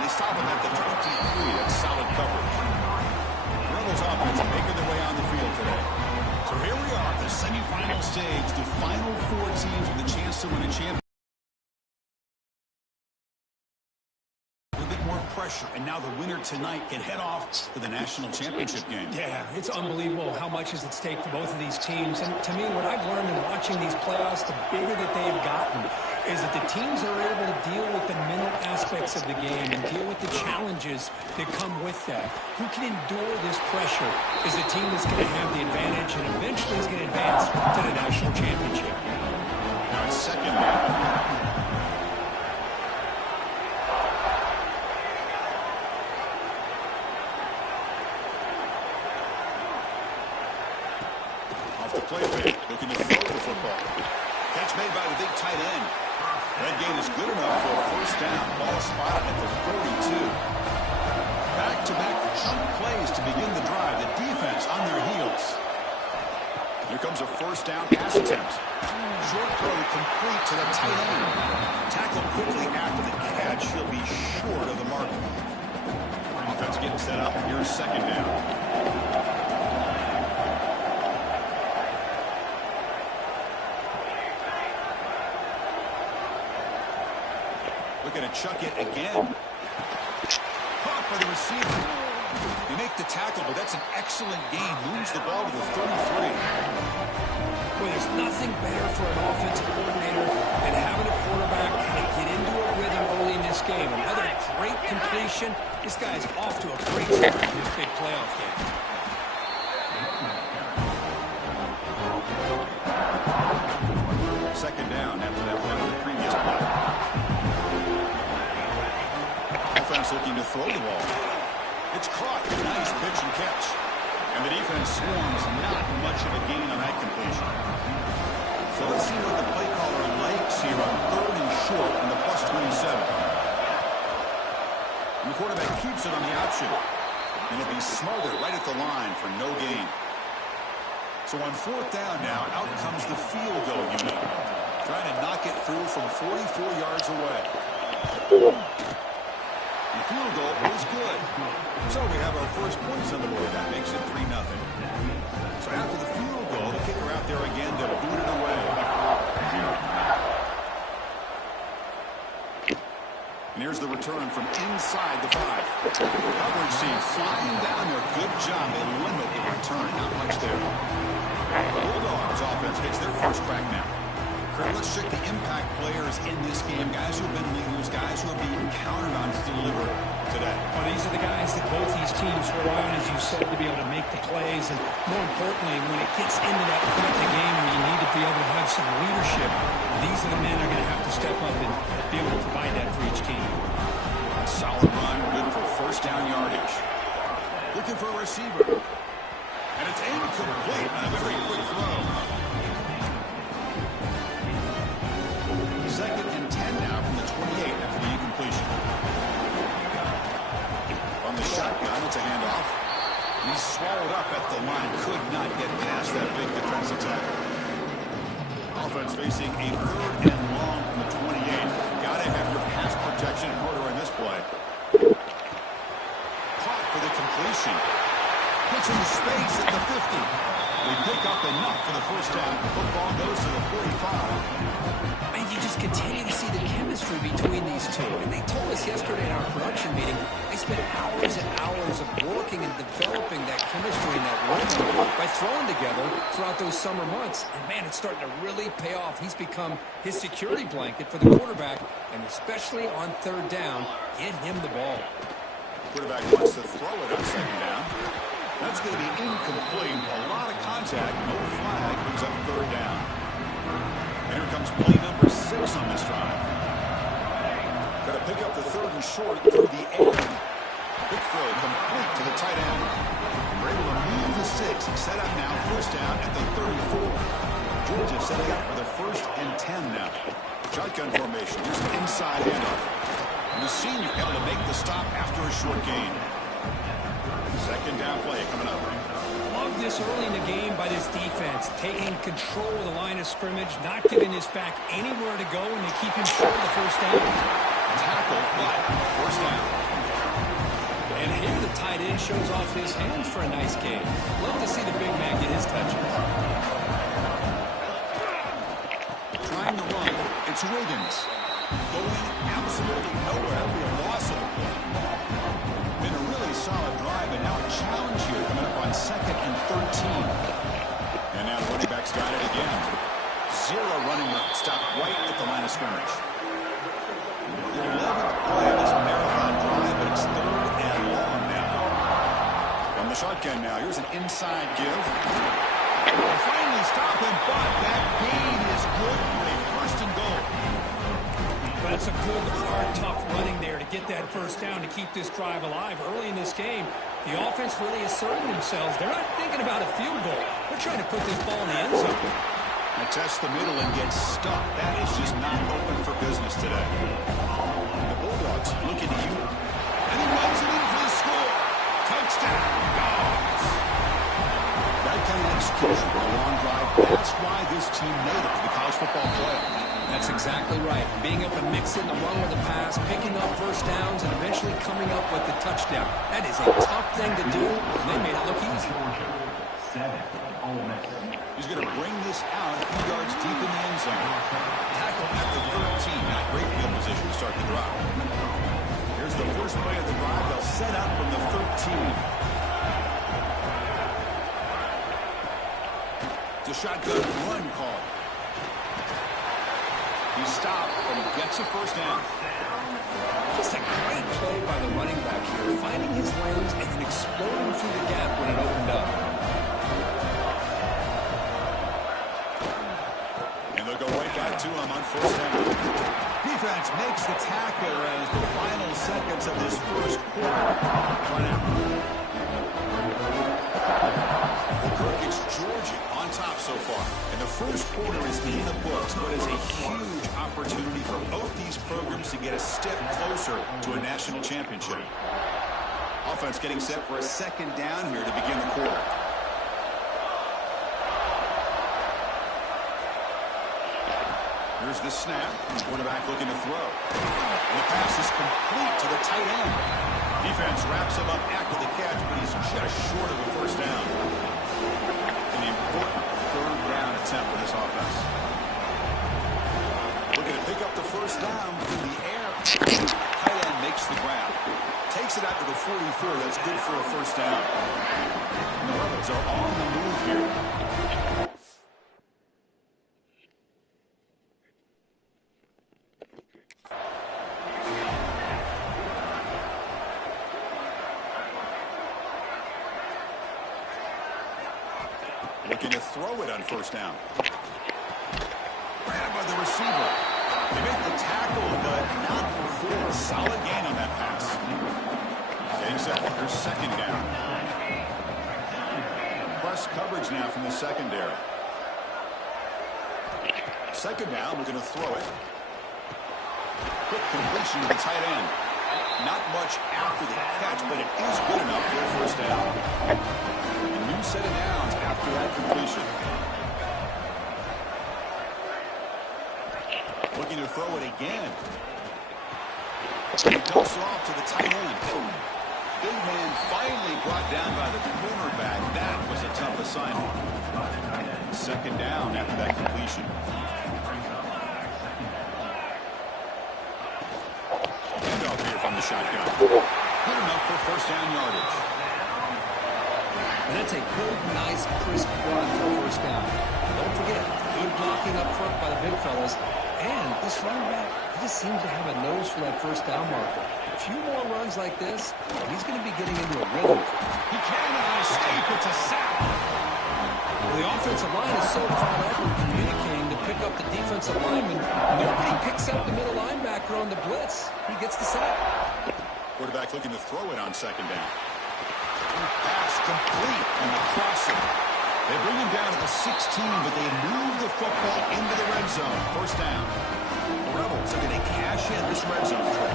they stop him at the 23. That's solid coverage. Rebels offense making their way on the field today. So here we are, the semifinal stage, the final four teams with a chance to win a championship. A little bit more pressure, and now the winner tonight can head off to the national championship game. Yeah, it's unbelievable how much is at stake for both of these teams. And to me, what I've learned in watching these playoffs, the bigger that they've gotten, is that the teams are able to deal with the mental aspects of the game and deal with the challenges that come with that. Who can endure this pressure is the team that's going to have the advantage and eventually is going to advance to the national championship. Now it's second down. Off the play fake, looking to throw the football. Catch made by the big tight end. That gain is good enough for a first down. Ball spotted at the 42. Back-to-back chunk plays to begin the drive. The defense on their heels. Here comes a first down pass attempt. Short throw complete to the tight end. Tackled quickly after the catch. He'll be short of the mark. Offense getting set up. Here's second down. Going to chuck it again. Caught by the receiver. You make the tackle, but that's an excellent gain. Moves the ball to the 33. Boy, there's nothing better for an offensive coordinator than having a quarterback kind of get into a rhythm early in this game. Another great completion. This guy's off to a great start in this big playoff game. Second down after that win on the previous play. Offense looking to throw the ball. It's caught. Nice pitch and catch. And the defense swarms. Not much of a gain on that completion. So let's see what the play caller likes here on third and short in the plus 27. And the quarterback keeps it on the option. And it'll be smothered right at the line for no gain. So on fourth down now, out comes the field goal unit. Trying to knock it through from 44 yards away. The field goal is good. So we have our first points on the board. That makes it 3-0. So after the field goal, the kicker out there again to boot it away. And here's the return from inside the 5. Coverage team flying down there. Good job. They limit the return. Not much there. Bulldogs offense gets their first crack now. Kurt, let's check the impact players in this game. Guys who have been leaders, guys who are being counted on to deliver today. Well, these are the guys that both these teams rely on, as you said, to be able to make the plays. And more importantly, when it gets into that point of the game where you need to be able to have some leadership, these are the men that are going to have to step up and be able to provide that for each team. A solid run, good for first down yardage. Looking for a receiver. And it's incomplete on a very quick throw. Second and 10 now from the 28 after the incompletion. On the shotgun, it's a handoff. He's swallowed up at the line. Could not get past that big defensive tackle. Offense facing a third and long from the 28. Got to have your pass protection in order in this play. Caught for the completion. Puts in the space at the 50. We pick up enough for the first down. Football goes to the 45. And you just continue to see the chemistry between these two. And they told us this yesterday in our production meeting. They spent hours and hours of working and developing that chemistry and that rhythm by throwing together throughout those summer months. And, man, it's starting to really pay off. He's become his security blanket for the quarterback, and especially on third down, get him the ball. Quarterback wants to throw it on second down. That's going to be incomplete. A lot of contact. No flag. Brings up third down. And here comes play number 6 on this drive. Got to pick up the third and short through the air. Quick throw complete to the tight end. We're able to move the 6 and set up now first down at the 34. Georgia setting up for the 1st and 10 now. Shotgun formation. Here's an inside handoff. And the senior able to make the stop after a short gain. Second down play coming up. Love this early in the game by this defense, taking control of the line of scrimmage, not giving this back anywhere to go, and they keep him short of the first down. Tackle, but first down. And here the tight end shows off his hands for a nice game. Love to see the big man get his touches. Trying to run, it's Wiggins. Going absolutely nowhere. We have lost it. Been a really solid drive, and now a challenge here coming up on 2nd and 13. And now the running back's got it again. 0 running route. Stopped right at the line of scrimmage. The 11th play of this marathon drive, but it's 3rd and long now. From the shotgun now, here's an inside give. They finally stop him, but that gain is good for a 1st and goal. That's a good, hard, tough running there to get that first down to keep this drive alive. Early in this game, the offense really asserting themselves. They're not thinking about a field goal. They're trying to put this ball in the end zone. Now test the middle and get stuck. That is just not open for business today. The Bulldogs looking to you. And he runs it in for the score. Touchdown, Dogs. That kind of execution for a long drive. That's why this team made it to the college football playoff. That's exactly right. Being able to mix in the run with the pass, picking up first downs, and eventually coming up with the touchdown. That is a tough thing to do, and they made it look easy. He's going to bring this out a few yards deep in the end zone. Tackle at the 13. Not great field position to start the drive. Here's the first play of the drive. They'll set up from the 13. It's a shotgun run call. He stopped and gets a first down. Just a great play by the running back here, finding his lanes and then exploding through the gap when it opened up. And they'll go right back to him on first down. Defense makes the tackle as the final seconds of this first quarter run out. It's Georgia on top so far. And the first quarter is in the books, but it's a huge opportunity for both these programs to get a step closer to a national championship. Offense getting set for a second down here to begin the quarter. Here's the snap. Quarterback looking to throw. And the pass is complete to the tight end. Defense wraps him up after the catch, but he's just short of the first down. An important third down attempt for this offense. Looking to pick up the first down through the air. Tight end makes the grab. Takes it out to the 44. That's good for a first down. And the Rebels are on the move here. Looking to throw it on first down. Grabbed by the receiver. They make the tackle, but not before a solid gain on that pass. Getting set for their second down. Press coverage now from the secondary. Second down, we're going to throw it. Quick completion to the tight end. Not much after the catch, but it is good enough for a first down. A new set of downs after that completion. Looking to throw it again. He dumps off to the tight end. Big man finally brought down by the cornerback. That was a tough assignment. Second down after that completion. Handoff here shotgun. Good enough for first down yardage. And that's a good, nice, crisp run for a first down. Don't forget, good blocking up front by the big fellas. And this running back, he just seems to have a nose for that first down marker. A few more runs like this, he's going to be getting into a rhythm. He cannot escape. It's a sack. Well, the offensive line is so caught up with communicating to pick up the defensive lineman. Nobody picks up the middle linebacker on the blitz. He gets the sack. Quarterback looking to throw it on second down. Pass complete on the crossing. They bring him down at the 16, but they move the football into the red zone. First down. The Rebels are going to cash in this red zone trip.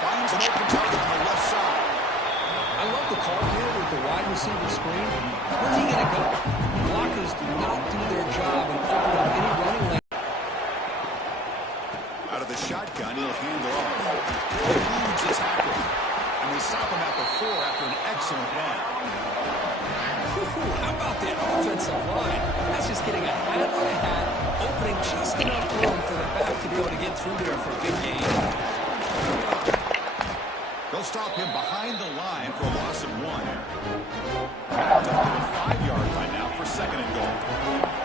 Finds an open target on the left side. I love the call here with the wide receiver screen. Where's he going to go? Blockers do not do their job in opening any running lane. Out of the shotgun, he'll hand it off. Eludes the tackle. And they stop him at the 4 after an excellent run. How about the offensive line? That's just getting a hat on a hat, opening just enough room for the back to be able to get through there for a big gain. They'll stop him behind the line for a loss of 1. Up to the 5-yard line now for second and goal.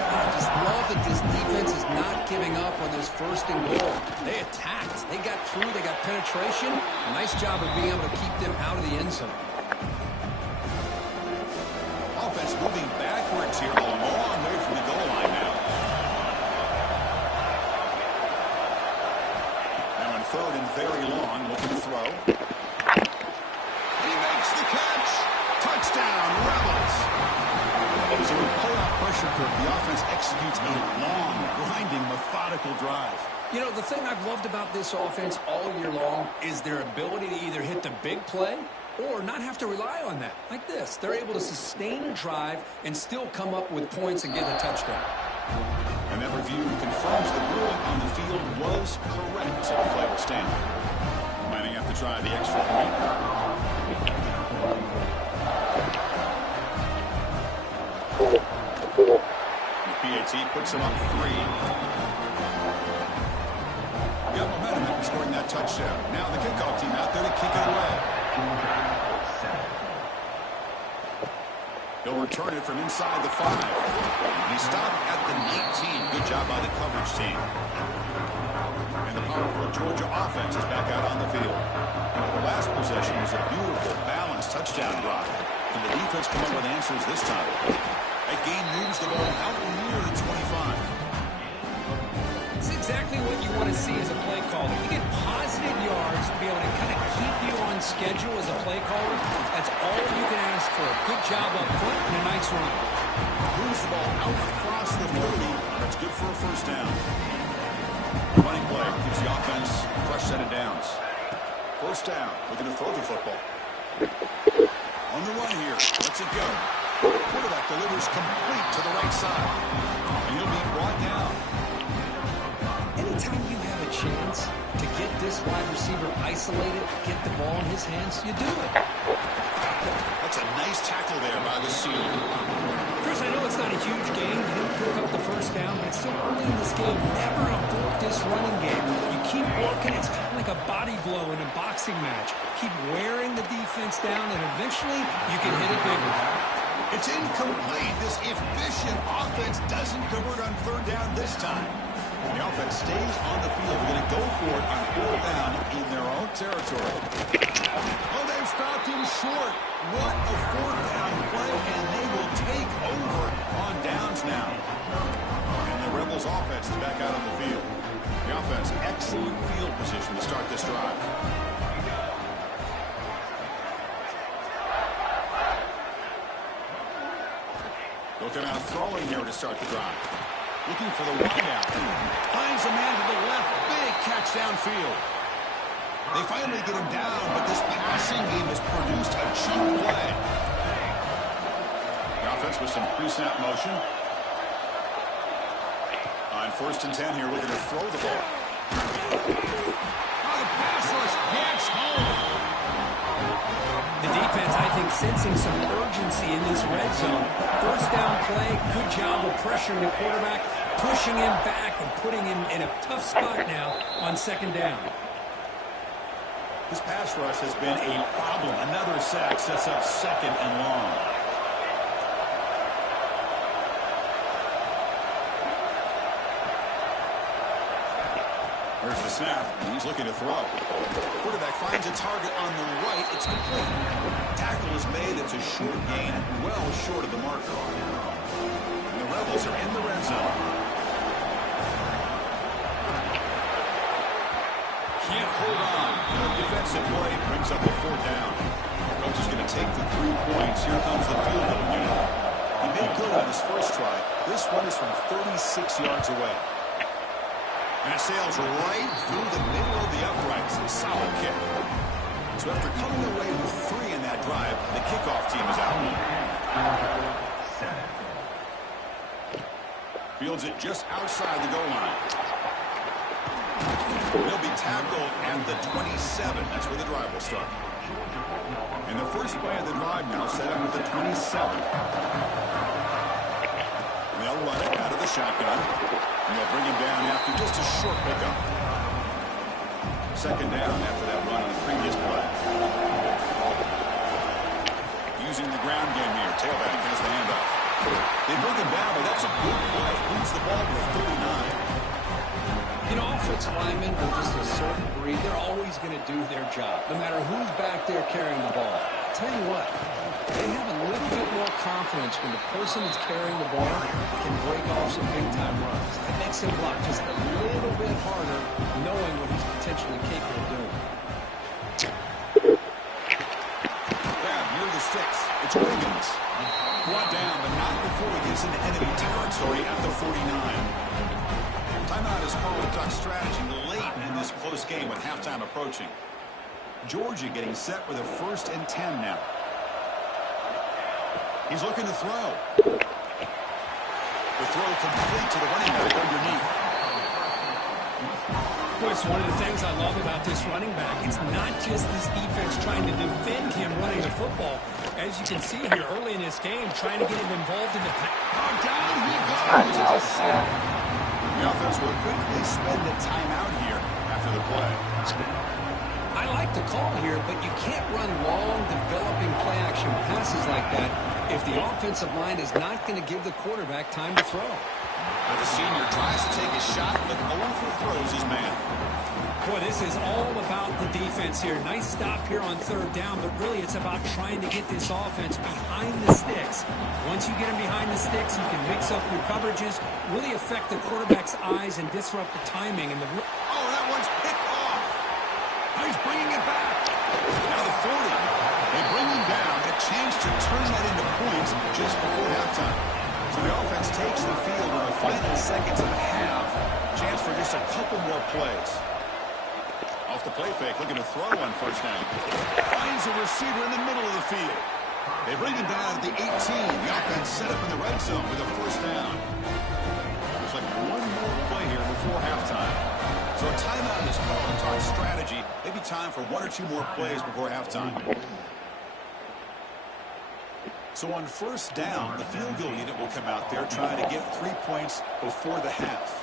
I just love that this defense is not giving up on this first and goal. They attacked. They got through. They got penetration. Nice job of being able to keep them out of the end zone. Offense moving backwards here, a long way from the goal line now. Now in third and very long, looking to throw. He makes the catch. Touchdown, Rebels. So we pull out pressure curve. The offense executes a long, grinding, methodical drive. You know, the thing I've loved about this offense all year long is their ability to either hit the big play or not have to rely on that. Like this. They're able to sustain a drive and still come up with points and get a touchdown. And that review confirms the ruling on the field was correct, so the play will stand. Might have to try the extra point. The PAT puts him on 3. Got momentum after scoring that touchdown. Now the kickoff team out there to kick it away. He'll return it from inside the 5. He stopped at the 19. Good job by the coverage team. And the powerful Georgia offense is back out on the field. The last possession was a beautiful, balanced touchdown drive. Can the defense come up with answers this time? That game moves the ball out near the 25. It's exactly what you want to see as a play caller. You get positive yards to be able to kind of keep you on schedule as a play caller. That's all you can ask for. Good job up front and a nice run. Moves the ball out across the 30. That's good for a first down. Running play gives the offense a fresh set of downs. First down. Looking to throw the football. On the run here. Lets it go. Quarterback delivers complete to the right side. And he'll be brought down. Anytime you have a chance to get this wide receiver isolated, get the ball in his hands, you do it. That's a nice tackle there by the senior. Chris, I know it's not a huge game. You didn't pick up the first down, but it's still early in this game. Never abort this running game. You keep working. It's kind of like a body blow in a boxing match. Keep wearing the defense down, and eventually you can hit it bigger. It's incomplete. This efficient offense doesn't convert on third down this time. The offense stays on the field. They're going to go for it on fourth down in their own territory. Oh, they've stopped him short. What a fourth down play, and they will take over on downs now. And the Rebels offense is back out on the field. The offense, excellent field position to start this drive. They'll come out throwing here to start the drive. Looking for the wideout. Finds a man to the left. Big catch downfield. They finally get him down, but this passing game has produced a cheap play. The offense with some pre-snap motion. On first and 10 here, looking to throw the ball. Oh, the pass rush gets home. The defense, I think, sensing some urgency in this red zone. First down play, good job of pressuring the quarterback. pushing him back and putting him in a tough spot now on second down. This pass rush has been a problem. Another sack sets up second and long. There's the snap. He's looking to throw. Quarterback finds a target on the right. It's complete. Tackle is made. It's a short gain, well short of the marker. And the Rebels are in the red zone. Can't hold on. Good defensive play brings up the fourth down. Coach is going to take the 3 points. Here comes the field goal unit. He made good on his first try. This one is from 36 yards away. And it sails right through the middle of the uprights. A solid kick. So after coming away with 3 in that drive, the kickoff team is out. Fields it just outside the goal line. He'll be tackled at the 27. That's where the drive will start. And the first play of the drive now set up at the 27. They'll run it out of the shotgun. And they'll bring him down after just a short pickup. Second down after that run on the previous play. Using the ground game here. Tailback has the handoff. They bring him down, but that's a good play. Moves the ball to 39. You know, offensive linemen are just a certain breed. They're always going to do their job, no matter who's back there carrying the ball. I'll tell you what, they have a little bit more confidence when the person that's carrying the ball can break off some big-time runs. It makes him block just a little bit harder, knowing what he's potentially capable of doing. Grab near the sticks. It's Wiggins. Brought down, but not before he gets into enemy territory at the 49. Timeout is called Duck strategy late in this close game with halftime approaching. Georgia getting set with a 1st and 10 now. He's looking to throw. The throw complete to the running back underneath. Boy, it's one of the things I love about this running back. It's not just this defense trying to defend him running the football. As you can see here early in this game, trying to get him involved in the pass. Oh, down he goes. It's a sack. The offense will quickly spend a timeout here after the play. I like the call here, but you can't run long, developing play-action passes like that if the offensive line is not going to give the quarterback time to throw. But the senior tries to take a shot, but overthrows his man. Boy, this is all about the defense here. Nice stop here on third down, but really it's about trying to get this offense behind the sticks. Once you get them behind the sticks, you can mix up your coverages, really affect the quarterback's eyes and disrupt the timing. And oh, that one's picked off. He's bringing it back. Now the 40. They bring him down. A chance to turn that into points just before halftime. So the offense takes the field in the final seconds of the half. Chance for just a couple more plays. Off the play fake, looking to throw on first down. Finds a receiver in the middle of the field. They bring him down at the 18. The offense set up in the red zone with a first down. Looks like one more play here before halftime. So a timeout is called to talk strategy. Maybe time for 1 or 2 more plays before halftime. So on first down, the field goal unit will come out there trying to get 3 points before the half.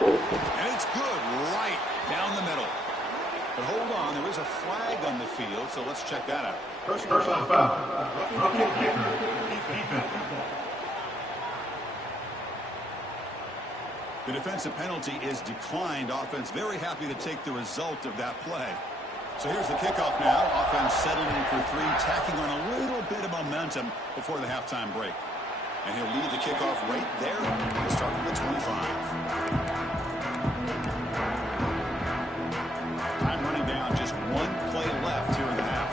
And it's good right down the middle. But hold on, there is a flag on the field, so let's check that out. Personal foul. Defense. The defensive penalty is declined. Offense very happy to take the result of that play. So here's the kickoff now. Offense settling in for 3, tacking on a little bit of momentum before the halftime break. And he'll lead the kickoff right there. He'll start with the 25. Time running down, just 1 play left here in the half.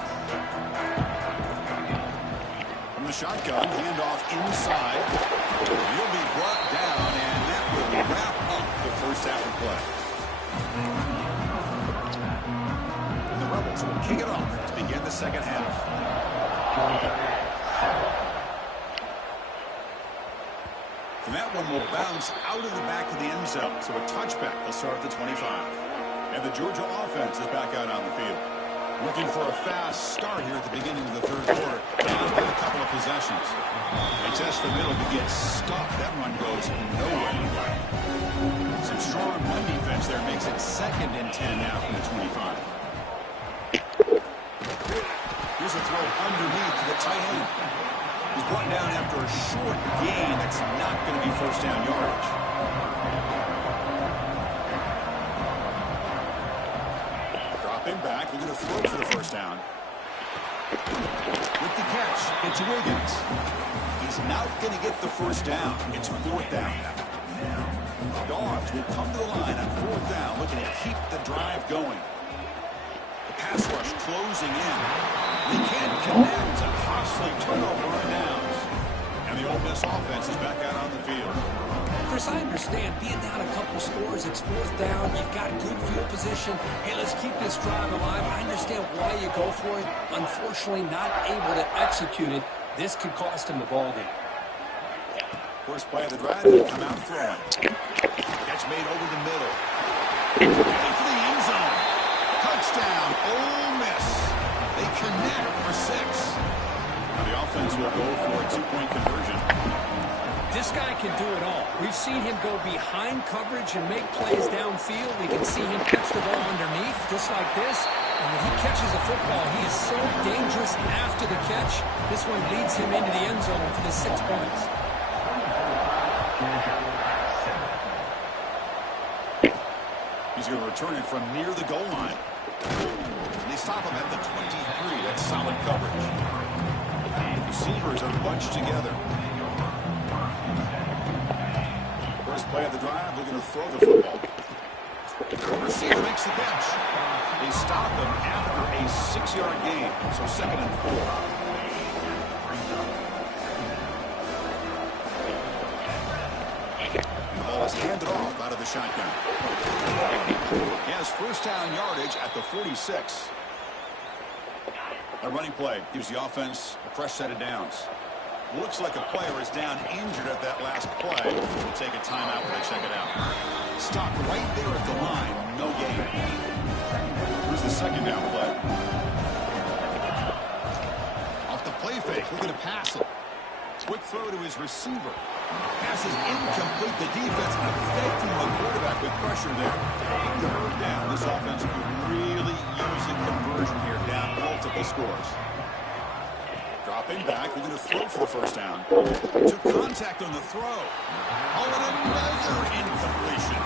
From the shotgun, handoff inside. He'll be brought down, and that will wrap up the first half of play. And the Rebels will kick it off to begin the second half. And that one will bounce out of the back of the end zone. So a touchback will start at the 25. And the Georgia offense is back out on the field. Looking for a fast start here at the beginning of the third quarter. Down by a couple of possessions. They test the middle to get stuck. That run goes nowhere. Some strong run defense there makes it 2nd and 10 now from the 25. Here's a throw underneath to the tight end. He's brought down after a short gain. That's not going to be first down yardage. Dropping back, looking to throw for the first down. With the catch, it's Wiggins. He's not going to get the first down. It's 4th down. Dogs will come to the line on 4th down, looking to keep the drive going. The pass rush closing in. They can't connect. A costly turnover on downs. And the Ole Miss offense is back out on the field. Chris, I understand being down a couple scores, it's 4th down, you've got good field position. Hey, let's keep this drive alive. I understand why you go for it. Unfortunately, not able to execute it. This could cost him the ball game. First play of the drive, he'll come out throwing. Catch made over the middle. Heading for the end zone. Touchdown, Ole Miss. They connect for 6. Now the offense will go for a 2-point conversion. This guy can do it all. We've seen him go behind coverage and make plays downfield. We can see him catch the ball underneath, just like this. And when he catches a football, he is so dangerous after the catch. This one leads him into the end zone for the 6 points. He's going to return it from near the goal line. And they stop him at the 23. That's solid coverage. The receivers are bunched together. First play of the drive, they're going to throw the football. The receiver makes the catch. They stop him after a 6-yard gain, so 2nd and 4. The ball is handed off out of the shotgun. He has first down yardage at the 46. A running play gives the offense a fresh set of downs. Looks like a player is down injured at that last play. We'll take a timeout when they check it out. Stopped right there at the line. No gain. Here's the 2nd down play. Off the play fake. Looking to pass it. Quick throw to his receiver. Pass is incomplete. The defense affecting the quarterback with pressure there. Taking the bird down. This offense could really use a conversion here. Down multiple scores. Dropping back, we're going to throw for the first down. Took contact on the throw. Oh, and another incompletion.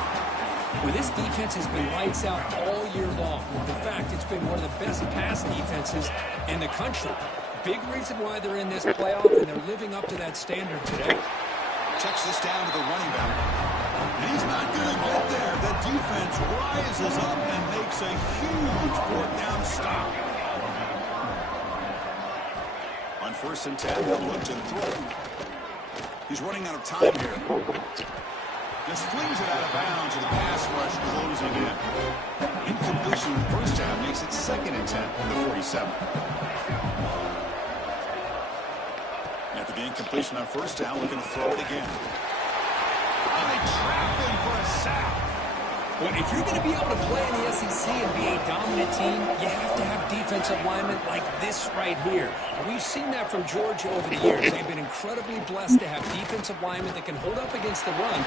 Well, this defense has been lights out all year long. In fact, it's been one of the best pass defenses in the country. Big reason why they're in this playoff, and they're living up to that standard today. Checks this down to the running back. And he's not going right there. The defense rises up and makes a huge 4th down stop. On 1st and 10, they'll look to throw. He's running out of time here. Just flings it out of bounds, and the pass rush closing in. Incompletion on 1st down makes it 2nd and 10 from the 47. After the incompletion on 1st down, looking to throw it again. And they trap him for a sack. Well, if you're going to be able to play in the SEC and be a dominant team, you have to have defensive linemen like this right here. And we've seen that from Georgia over the years. They've been incredibly blessed to have defensive linemen that can hold up against the run,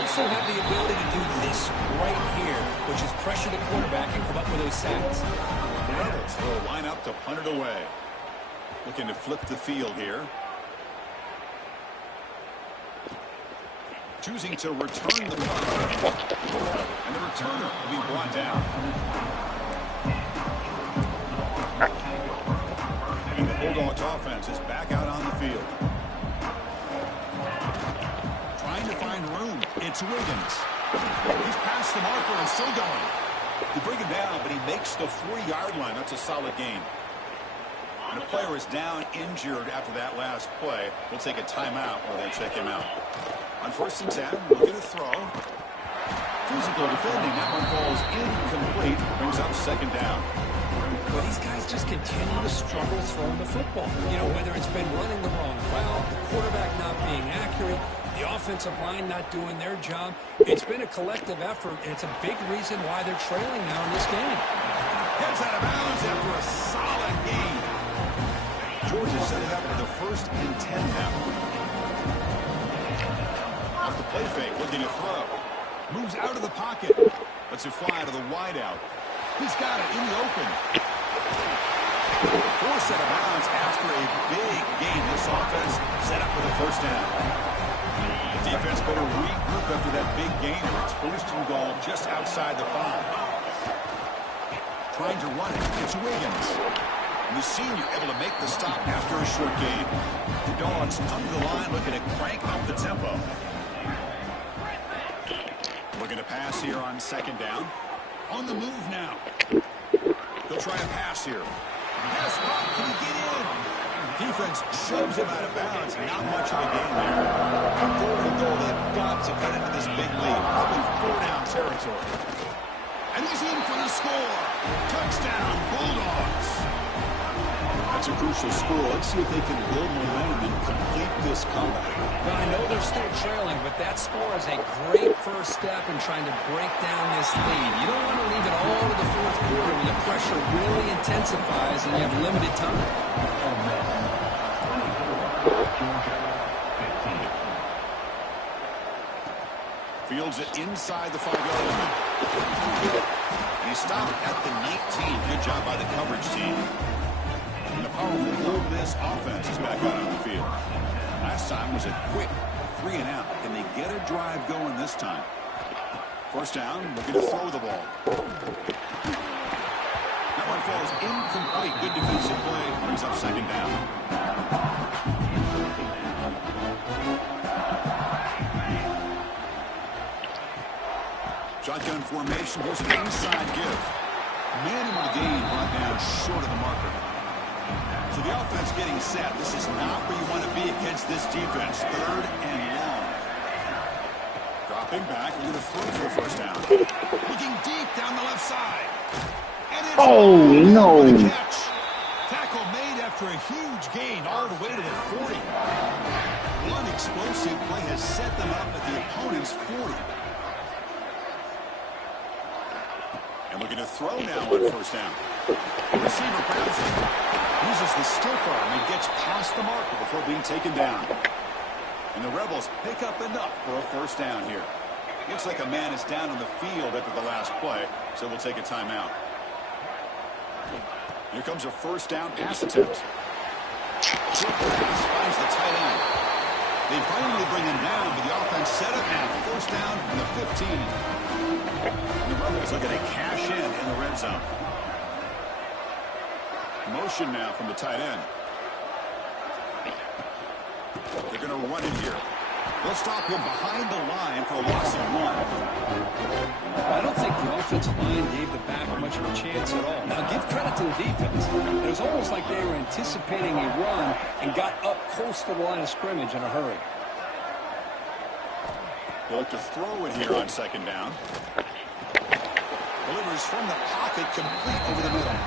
also have the ability to do this right here, which is pressure the quarterback and come up with those sacks. The Rebels will line up to punt it away. Looking to flip the field here. Choosing to return the punt. And the returner will be brought down. And the Bulldogs offense is back out on the field. Trying to find room. It's Wiggins. He's past the marker and still going. You bring him down, but he makes the 4-yard line. That's a solid gain. And the player is down injured after that last play. We'll take a timeout while they check him out. On 1st and 10, looking to throw. Physical defending. That one falls incomplete. Brings up 2nd down. Well, these guys just continue to struggle throwing the football. You know, whether it's been running the wrong route, the quarterback not being accurate, the offensive line not doing their job. It's been a collective effort, and it's a big reason why they're trailing now in this game. Heads out of bounds after a solid gain. Georgia setting up for the 1st and 10 now. Off the play fake, looking to throw. Moves out of the pocket. Lets it fly to the wideout. He's got it in the open. Forced out of bounds after a big gain. This offense set up for the 1st down. The defense better regroup after that big gainer. It's 1st and goal just outside the 5. Trying to run it. It's Wiggins. And the senior able to make the stop after a short gain. The Dogs come to the line looking to crank up the tempo. Looking to pass here on 2nd down. On the move now. He'll try a pass here. Pass block. Can he get in? Defense shoves him out of bounds. Not much of a gain there. A 4th and goal. They've got to cut into this big lead. Probably 4-down territory. And he's in for the score. Touchdown, Bulldogs. That's a crucial score. Let's see if they can build momentum and complete this comeback. Well, I know they're still trailing, but that score is a great first step in trying to break down this lead. You don't want to leave it all to the 4th quarter when the pressure really intensifies and you have limited time. Fields it inside the 5-yard line. And he stopped at the 19. Good job by the coverage team. And the powerful Ole Miss offense is back out on the field. Last time was a quick 3-and-out. Can they get a drive going this time? 1st down, looking to throw the ball. That one falls incomplete. Good defensive play. Brings up 2nd down. Shotgun formation. Here's an inside give. Minimal gain brought down short of the marker. So the offense getting set. This is not where you want to be against this defense. 3rd and long. Dropping back. We're going to throw for the 1st down. Looking deep down the left side. And it's no. for the catch. Tackle made after a huge gain all the way to the 40. One explosive play has set them up at the opponent's 40. And looking to throw now on 1st down. Receiver grabs it. Uses the stiff arm and gets past the marker before being taken down. And the Rebels pick up enough for a 1st down here. Looks like a man is down on the field after the last play, so we'll take a timeout. Here comes a 1st down pass attempt. Short pass finds the tight end. They finally bring him down, but the offense set up now. 1st down from the 15. And the Rebels are going to cash in the red zone. Motion now from the tight end. They're going to run it here. They'll stop him behind the line for a loss of 1. I don't think the offensive line gave the back much of a chance at all. Now, give credit to the defense. It was almost like they were anticipating a run and got up close to the line of scrimmage in a hurry. They'll look to throw it here on 2nd down. Delivers from the pocket, complete over the middle.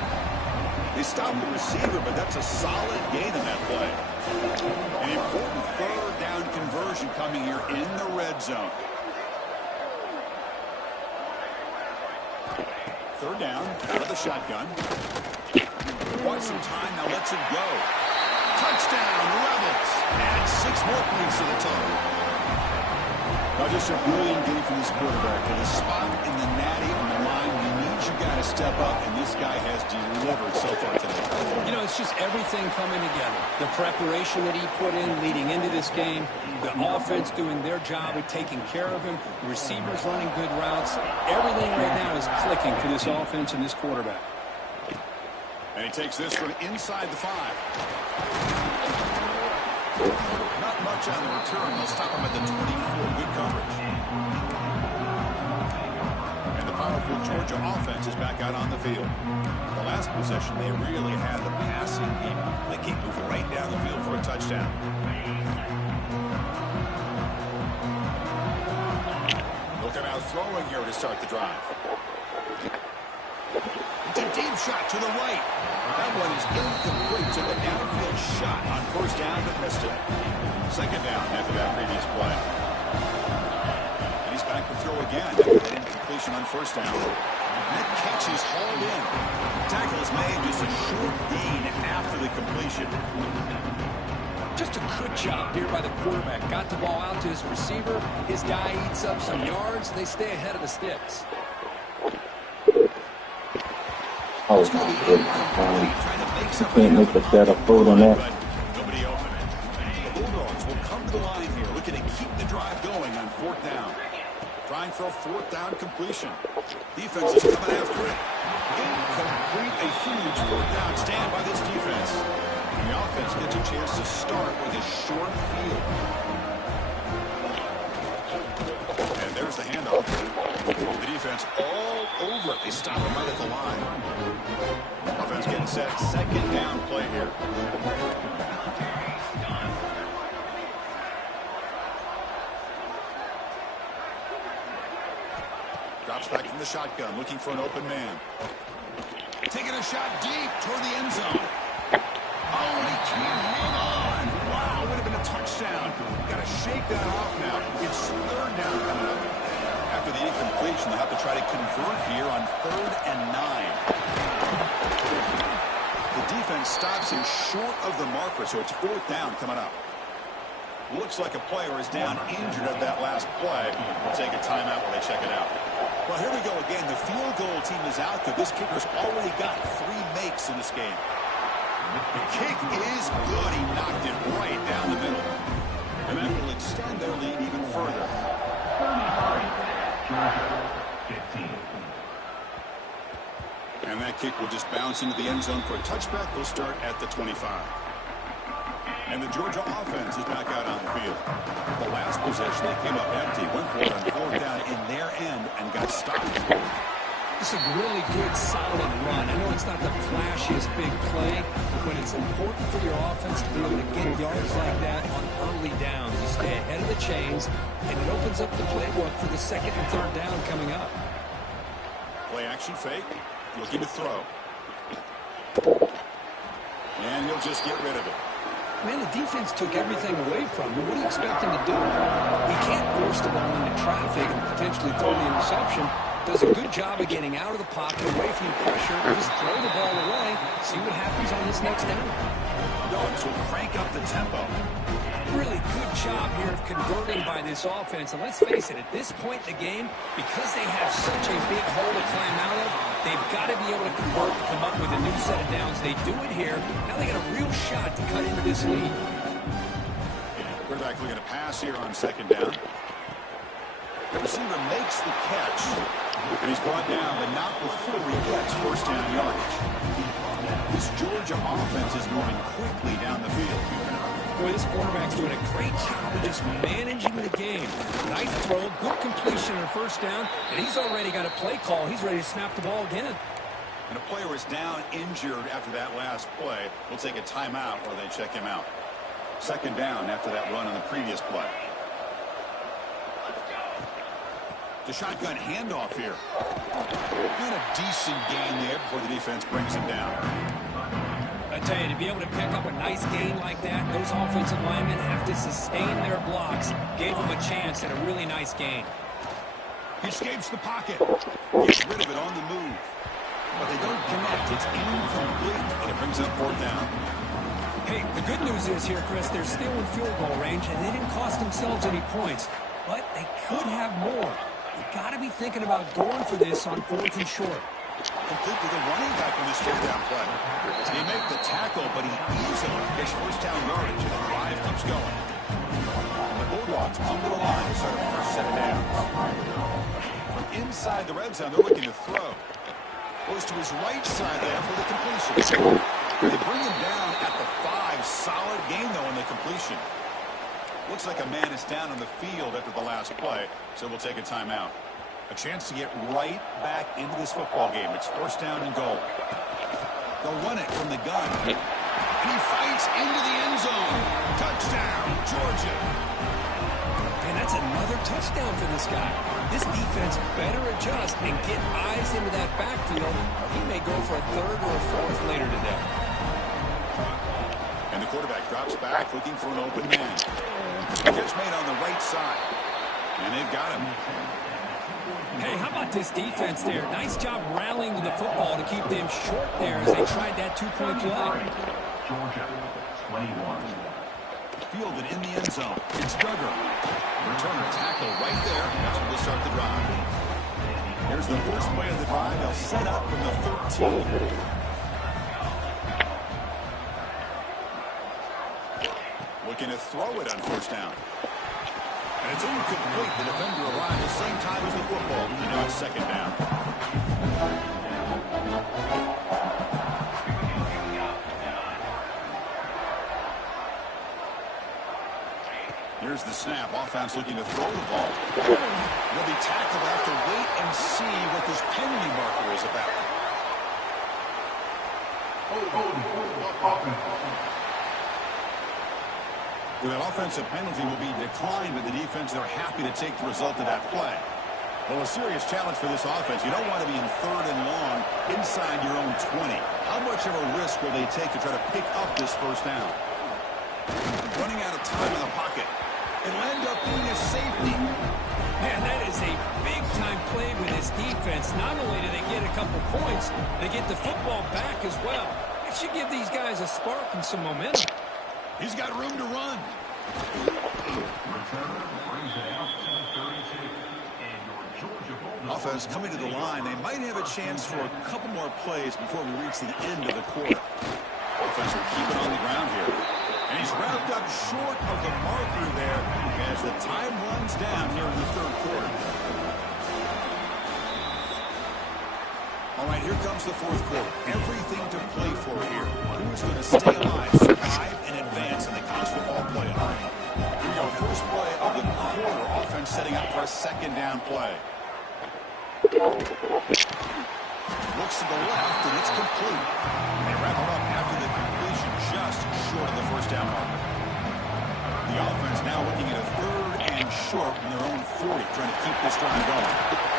They stop the receiver, but that's a solid gain in that play. An important 3rd down conversion coming here in the red zone. 3rd down, out of the shotgun. Wants some time, now lets it go. Touchdown, Rebels. And 6 more points to the total. Now just a brilliant game from this quarterback. For the spot in the natty on the line, you need you got to step up, and this guy has delivered so far today. You know, it's just everything coming together. The preparation that he put in leading into this game, the offense doing their job of taking care of him, the receivers running good routes. Everything right now is clicking for this offense and this quarterback. And he takes this from inside the 5. Not much on the return. They'll stop him at the 24. Good coverage. And the powerful Georgia offense is back out on the field. The last possession, they really had the passing game. They keep moving right down the field for a touchdown. They'll come out throwing here to start the drive. It's a deep shot to the right. That one is incomplete. Took a downfield shot on 1st down, but missed it. 2nd down after that previous play. And he's back to throw again after that incompletion on 1st down. That catch is hauled in. Tackle is made, just a short gain after the completion. Just a good job here by the quarterback. Got the ball out to his receiver. His guy eats up some yards. They stay ahead of the sticks. Oh my goodness. You can't make a better foot on that. Nobody open. The Bulldogs will come to the line here, looking to keep the drive going on 4th down. Trying for a 4th down completion. Defense is coming after it. Incomplete, a huge 4th down stand by this defense. And the offense gets a chance to start with a short field. And there's the handoff. The defense all over it. They stop him right at the line. Offense getting set. 2nd down play here. Drops back from the shotgun, looking for an open man. Taking a shot deep toward the end zone. Oh, and he can't hang on. Wow, would have been a touchdown. Got to shake that off now. It's 3rd down coming up. After the incompletion, they'll have to try to convert here on 3rd and 9. The defense stops him short of the marker, so it's 4th down coming up. Looks like a player is down injured at that last play. We'll take a timeout while they check it out. Well, here we go again. The field goal team is out there. This kicker's already got 3 makes in this game. The kick is good. He knocked it right down the middle. And that will extend their lead even further. And that kick will just bounce into the end zone for a touchback. They'll start at the 25. And the Georgia offense is back out on the field. The last possession, they came up empty, went for it on 4th down in their end and got stopped. It's a really good, solid run. I know it's not the flashiest big play, but it's important for your offense to be able to get yards like that on early downs. You stay ahead of the chains, and it opens up the playbook for the 2nd and 3rd down coming up. Play action fake, looking to throw. And he'll just get rid of it. Man, the defense took everything away from him. What do you expect him to do? He can't force the ball into traffic and potentially throw the interception. Does a good job of getting out of the pocket, away from the pressure, and just throw the ball away, see what happens on this next down. Dogs will crank up the tempo. Really good job here of converting by this offense. And let's face it, at this point in the game, because they have such a big hole to climb out of, they've got to be able to convert to come up with a new set of downs. They do it here. Now they got a real shot to cut into this lead. Quarterback looking to pass here on 2nd down. The receiver makes the catch, and he's brought down, but not before he gets 1st down yardage. This Georgia offense is moving quickly down the field. Boy, this quarterback's doing a great job of just managing the game. Nice throw, good completion on 1st down, and he's already got a play call. He's ready to snap the ball again. And a player is down injured after that last play. We'll take a timeout while they check him out. 2nd down after that run on the previous play. The shotgun handoff here. Got a decent gain there before the defense brings him down. I tell you, to be able to pick up a nice gain like that, those offensive linemen have to sustain their blocks. Gave them a chance at a really nice gain. He escapes the pocket. Gets rid of it on the move. But they don't connect. It's incomplete. And it brings up 4th down. Hey, the good news is here, Chris, they're still in field goal range, and they didn't cost themselves any points. But they could have more. You got to be thinking about going for this on 4th and short. Complete to the running back on this 4th down play. They make the tackle, but he easily gets 1st down yardage, and the drive keeps going. The Bulldogs come to the line to start a 1st set of downs. From inside the red zone, they're looking to throw. Goes to his right side there for the completion. They bring him down at the 5. Solid gain, though, on the completion. Looks like a man is down on the field after the last play, so we'll take a timeout. A chance to get right back into this football game. It's 1st down and goal. They'll run it from the gun. And he fights into the end zone. Touchdown, Georgia. And that's another touchdown for this guy. This defense better adjust and get eyes into that backfield. He may go for a 3rd or a 4th later today. And the quarterback drops back looking for an open man. Catch made on the right side. And they've got him. Hey, how about this defense there? Nice job rallying to the football to keep them short there as they tried that two-point play. Georgia, 21. Fielded in the end zone. It's Duggar. Returner tackle right there. That's where they'll start the drive. Here's the first play of the drive. They'll set up from the 13. Looking to throw it on first down. And it's incomplete. The defender arrived at the same time as the football. And now it's second down. Here's the snap. Offense looking to throw the ball. They'll be tackled. Have to wait and see what this penalty marker is about. That offensive penalty will be declined, but the defense, they're happy to take the result of that play. Well, a serious challenge for this offense. You don't want to be in third and long inside your own 20. How much of a risk will they take to try to pick up this first down? Running out of time in the pocket. It'll end up being a safety. Man, that is a big-time play with this defense. Not only do they get a couple points, they get the football back as well. It should give these guys a spark and some momentum. He's got room to run. Offense coming to the line. They might have a chance for a couple more plays before we reach the end of the quarter. Offense will keep it on the ground here. And he's wrapped up short of the marker there as the time runs down here in the third quarter. All right, here comes the fourth quarter. Everything to play for here. Who's going to stay alive, survive, and advance in the college football playoff? Here we go. First play of the quarter. Offense setting up for a second down play. Looks to the left, and it's complete. They wrap it up after the completion, just short of the first down marker. The offense now looking at a third and short from their own 40, trying to keep this drive going.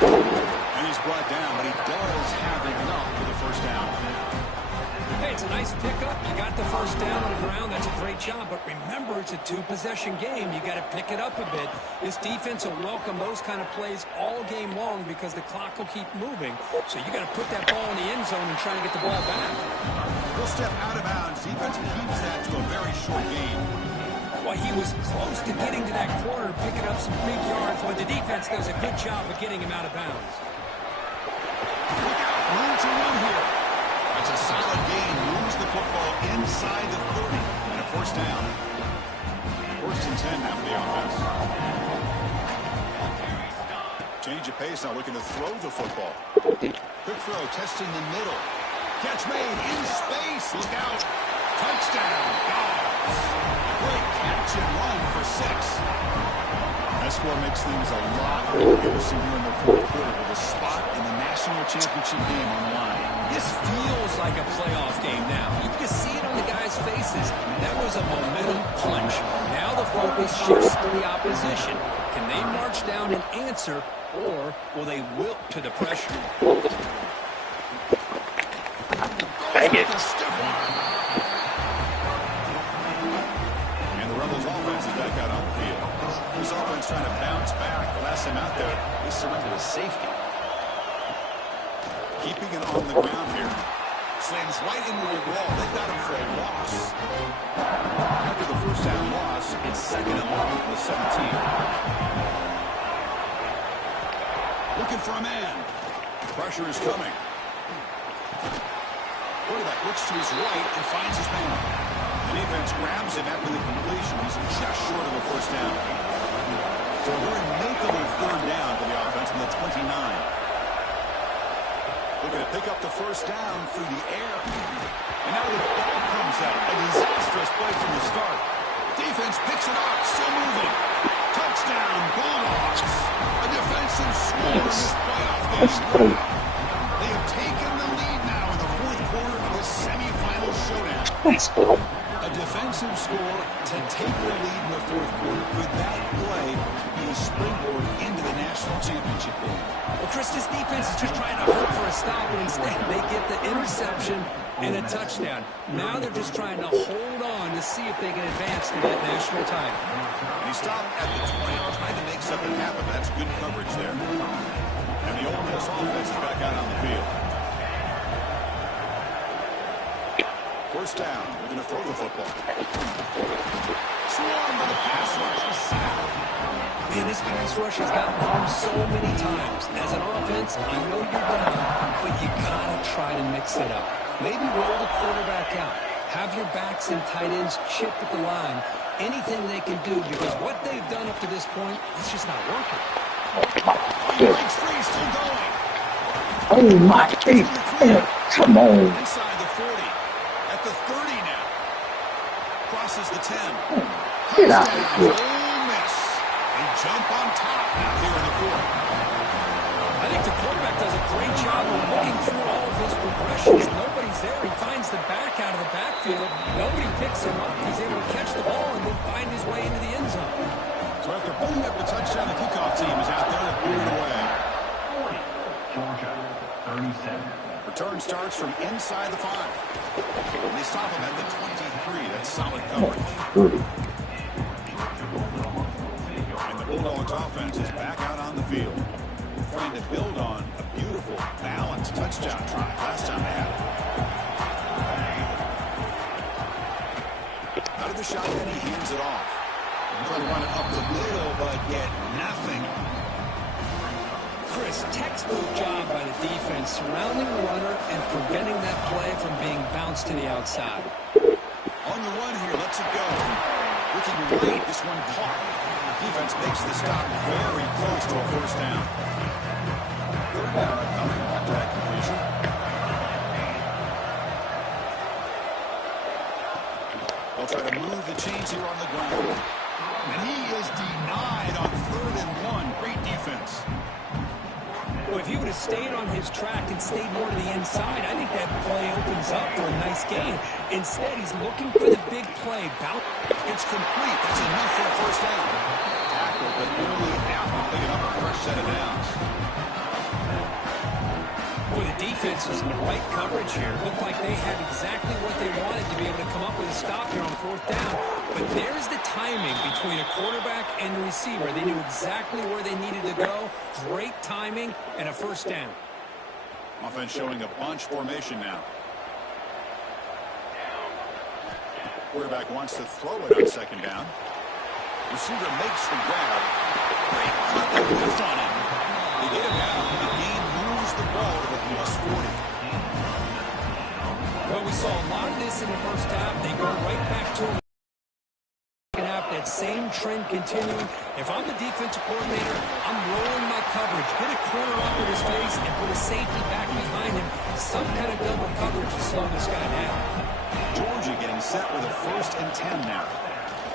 And he's brought down, but he does have enough for the first down. Hey, it's a nice pickup. You got the first down on the ground. That's a great job. But remember, it's a two-possession game. You got to pick it up a bit. This defense will welcome those kind of plays all game long because the clock will keep moving. So you got to put that ball in the end zone and try to get the ball back. He'll step out of bounds. Defense keeps that to a very short game. Well, he was close to getting to that corner, picking up some big yards, but the defense does a good job of getting him out of bounds. Look out, room to run here. That's a solid gain. Moves the football inside the 30 and a first down. First and 10 now for the offense. Change of pace now, looking to throw the football. Quick throw, testing the middle. Catch made in space. Look out. Touchdown. Dogs. Great catch and run for 6. That score makes things a lot more interesting here in the fourth quarter with a spot in the national championship game on the line. This feels like a playoff game now. You can see it on the guys' faces. That was a momentum punch. Now the focus shifts to the opposition. Can they march down and answer, or will they wilt to the pressure? Dang it. And the Rebels offense is back out on the field. This offense trying to bounce back. The last time out there, they surrendered a safety. Keeping it on the ground here. Slams right into the wall. They got him for a loss. After the first down loss, it's second and long from the 17. Looking for a man. Pressure is coming. Quarterback looks to his right and finds his man. The defense grabs him after the completion. He's just short of a first down. So a very makeable third down for the offense from the 29. Looking to pick up the first down through the air. And now the ball comes out. A disastrous play from the start. Defense picks it up. Still moving. Touchdown, Bulldogs. A defensive score in this playoff game. They have taken the lead now in the fourth quarter of this semifinal showdown. Let's go. A defensive score to take the lead in the fourth quarter. Could that play be a springboard into the national championship game? Well, Chris, this defense is just trying to hope for a stop, and instead they get the interception and a touchdown. Now they're just trying to hold on to see if they can advance to that national title. And he stopped at the 20, trying to make something happen. That's good coverage there. This offense is back out on the field. First down. We're going to throw the football. Swarmed by the pass rush. Man, this pass rush has gotten home so many times. As an offense, I know you're down, but you got to try to mix it up. Maybe roll the quarterback out. Have your backs and tight ends chip at the line. Anything they can do, because what they've done up to this point, it's just not working. Oh my God. Come on. Inside the 40. At the 30 now. Crosses the 10. Get out of here. Ole Miss. They jump on top now here in the 4th. I think the quarterback does a great job of looking through all of his progressions. Nobody's there. He finds the back out of the backfield. Nobody picks him up. He's able to catch the ball and then find his way into the end zone. So after putting up the touchdown, the kickoff team is out there to boot it away. Georgia, 37. Return starts from inside the 5. And they stop him at the 23. That's solid coverage. And the Bulldogs offense is back out on the field, trying to build on a beautiful, balanced touchdown drive last time they had it. Out of the shotgun, he hands it off. Trying to run it up the middle, but get nothing. Chris, textbook job by the defense, surrounding the runner and preventing that play from being bounced to the outside. On the run here, lets it go. Looking right, this one caught. Defense makes the stop very close to a first down. Third down coming after that completion. They'll try to move the chains here on the ground. And he is denied on 3rd and 1. Great defense. Well, if he would have stayed on his track and stayed more to the inside, I think that play opens up for a nice gain. Instead, he's looking for the big play. It's complete. That's enough for a first down. Tackle, but only after picking up a fresh set of downs. Well, the defense was in the right coverage here. Looked like they had exactly what they wanted to be able to come up with a stop here on 4th down. But there's the timing between a quarterback and the receiver. They knew exactly where they needed to go. Great timing and a first down. Offense showing a bunch formation now. Quarterback wants to throw it on 2nd down. Receiver makes the grab. Great cut and lift on him. They get him out. The game moves the ball to the +40. Well, we saw a lot of this in the first half. They go right back to him. That same trend continuing. If I'm the defensive coordinator, I'm rolling my coverage. Get a corner off of his face and put a safety back behind him. Some kind of double coverage to slow this guy down. Georgia getting set with a 1st and 10 now.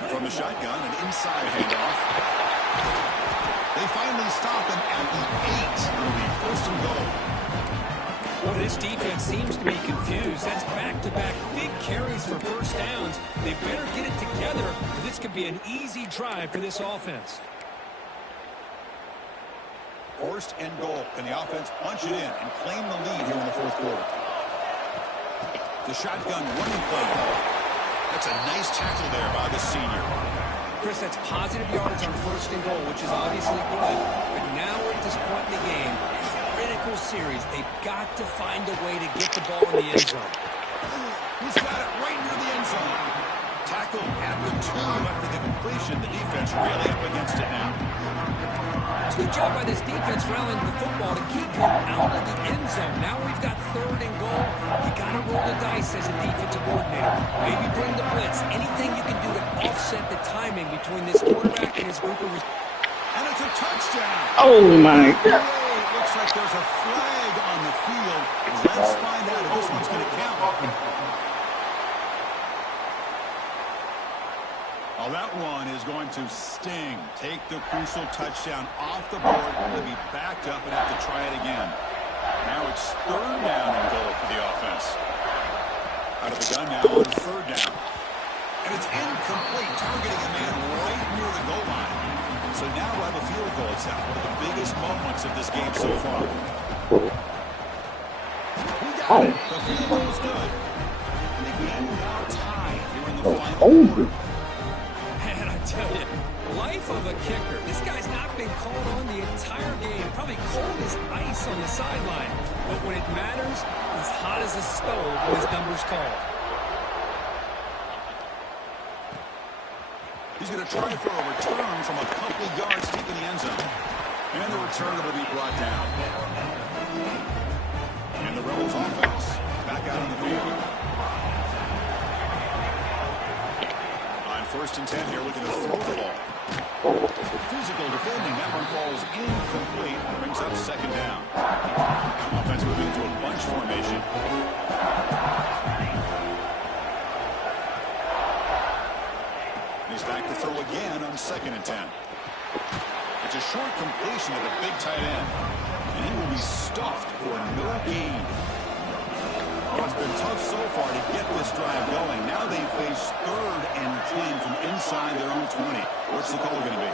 From the shotgun, an inside handoff. They finally stop him at the 8. It'll be 1st and goal. Well, this defense seems to be confused. That's back-to-back big carries for first downs. They better get it together. This could be an easy drive for this offense. 1st and goal. Can the offense punch it in and claim the lead here in the 4th quarter? The shotgun running play. That's a nice tackle there by the senior. Chris, that's positive yards on 1st and goal, which is obviously good. But now we're at this point in the game. Critical series. They've got to find a way to get the ball in the end zone. He's got it right near the end zone. Tackle at the 2 after the completion. The defense really up against it now. It's a good job by this defense rallying the football to keep him out of the end zone. Now we've got 3rd and goal. You got to roll the dice as a defensive coordinator. Maybe bring the blitz. Anything you can do to offset the timing between this quarterback and his group of receivers. And it's a touchdown. Oh my God. Looks like there's a flag on the field. Let's find out if this one's going to count. Oh, that one is going to sting. Take the crucial touchdown off the board. They'll be backed up and have to try it again. Now it's 3rd down and goal for the offense. Out of the gun now on 3rd down. And it's incomplete, targeting a man right near the goal line. So now we'll have a field goal attempt. One of the biggest moments of this game so far. We got it. The field goal is good. And the game now tied here in the final quarter. And I tell you, life of a kicker. This guy's not been called on the entire game. Probably cold as ice on the sideline. But when it matters, he's hot as a stove when his number's called. He's going to try for a return from a couple of yards deep in the end zone. And the return will be brought down. And the Rebels offense back out on the field. On 1st and 10 here, looking to throw the ball. Physical defending. That one falls incomplete. Brings up 2nd down. Offense moving into a bunch formation. He's back to throw again on 2nd and 10. It's a short completion to the big tight end. And he will be stuffed for no gain. Well, it's been tough so far to get this drive going. Now they face 3rd and 10 from inside their own 20. What's the call going to be?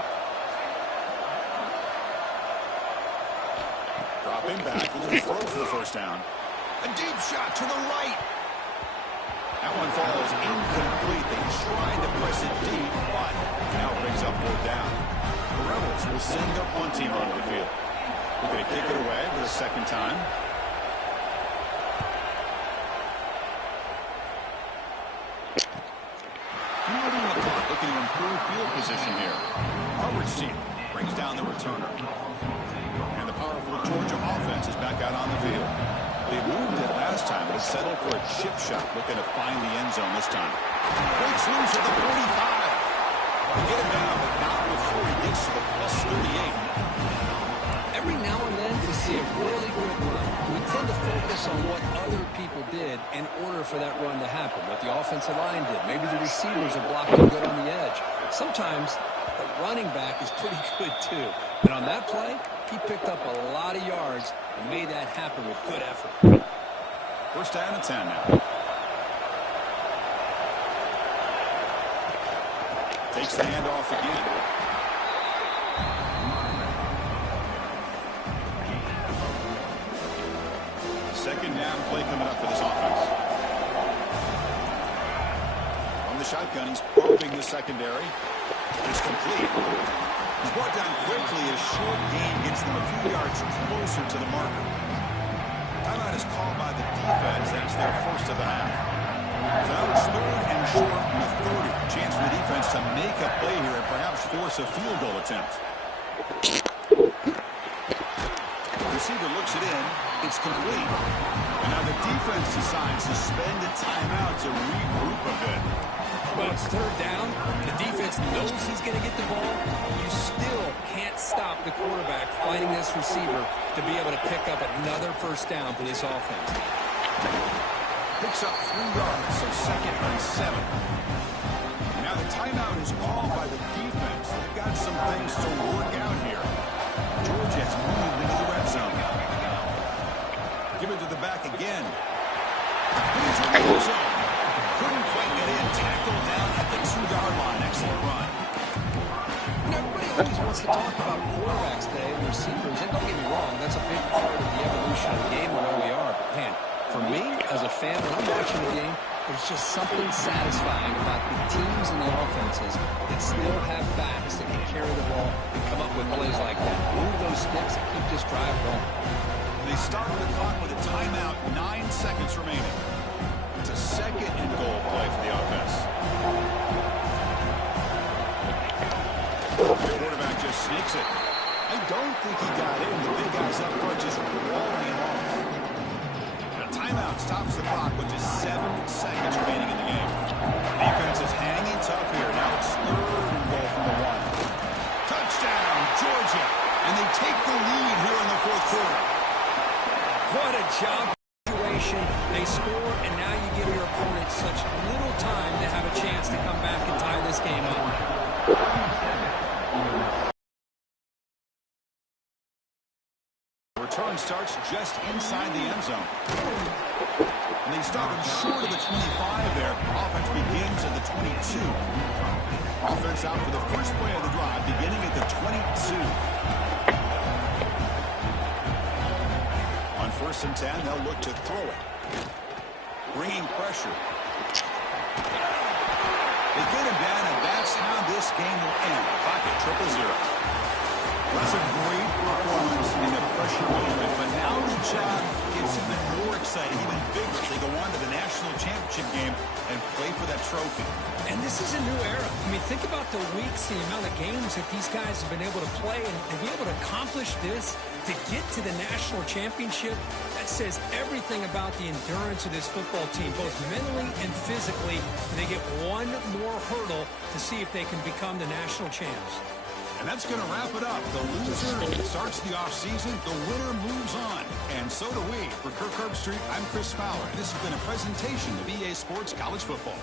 Dropping back, looking to throw for the 1st down. A deep shot to the right. That one falls incomplete. They tried to press it deep, but now brings up 4th down. The Rebels will send their punt team onto the field. We're going to kick it away for the 2nd time. Fielding the punt, looking to improve field position here. Harvard's team brings down the returner. And the powerful Georgia offense is back out on the field. They moved it last time, but settled for a chip shot, looking to find the end zone this time. Breaks loose at the 45. To get him down, but not before he gets to the +38. Every now and then we see a really good run. We tend to focus on what other people did in order for that run to happen, what the offensive line did. Maybe the receivers are blocking good on the edge. Sometimes the running back is pretty good too. And on that play, he picked up a lot of yards and made that happen with good effort. 1st down and 10 now. Takes the handoff again. Second down play coming up for this offense. From the shotgun, he's probing the secondary. It's complete. He's brought down quickly as short gain gets them a few yards closer to the marker. Timeout is called by the defense. That's their 1st of the half. So now it's 3rd and short from the 30. Chance for the defense to make a play here and perhaps force a field goal attempt. The receiver looks it in. It's complete. And now the defense decides to spend a timeout to regroup a bit. Well, it's 3rd down. The defense knows he's going to get the ball. You still can't stop the quarterback fighting this receiver to be able to pick up another 1st down for this offense. Picks up 3 yards, so 2nd and 7. Now the timeout is called by the defense. They've got some things to work out here. Georgia has moved into the red zone. Give it to the back again. He's in the red zone. Couldn't quite get in. Tackled down at the 2-yard line. Excellent run. Everybody always wants to talk about quarterbacks today and receivers. And don't get me wrong, that's a big part of the evolution of the game and where we are. But, man, for me, as a fan, when I'm watching the game, there's just something satisfying about the teams and the offenses that still have backs that can carry the ball and come up with plays like that. Move those sticks and keep this drive going. They start the clock with a timeout, 9 seconds remaining. It's a 2nd and goal play for the offense. The quarterback just sneaks it. I don't think he got in. The big guys up front just rolling him off. A timeout stops the clock with just 7 seconds remaining in the game. Defense is hanging tough here. Now it's 3rd and goal from the 1. Touchdown, Georgia. And they take the lead here in the 4th quarter. What a job situation. They score, and now you give your opponent such little time to have a chance to come back and tie this game up. Return starts just inside the end zone. And they started short of the 25 there. Offense begins at the 22. Offense out for the first play of the drive, beginning at the 22. On 1st and 10, they'll look to throw it. Bringing pressure. They get him down, and that's how this game will end. Clock at 0-0. That's a great performance in a pressure moment, but now the job gets even more exciting, even bigger as they go on to the national championship game and play for that trophy. And this is a new era. I mean, think about the weeks, the amount of games that these guys have been able to play, and to be able to accomplish this, to get to the national championship, that says everything about the endurance of this football team, both mentally and physically. They get one more hurdle to see if they can become the national champs. And that's going to wrap it up. The loser starts the offseason. The winner moves on. And so do we. For Kirk Herbstreit, I'm Chris Fowler. And this has been a presentation of EA Sports College Football.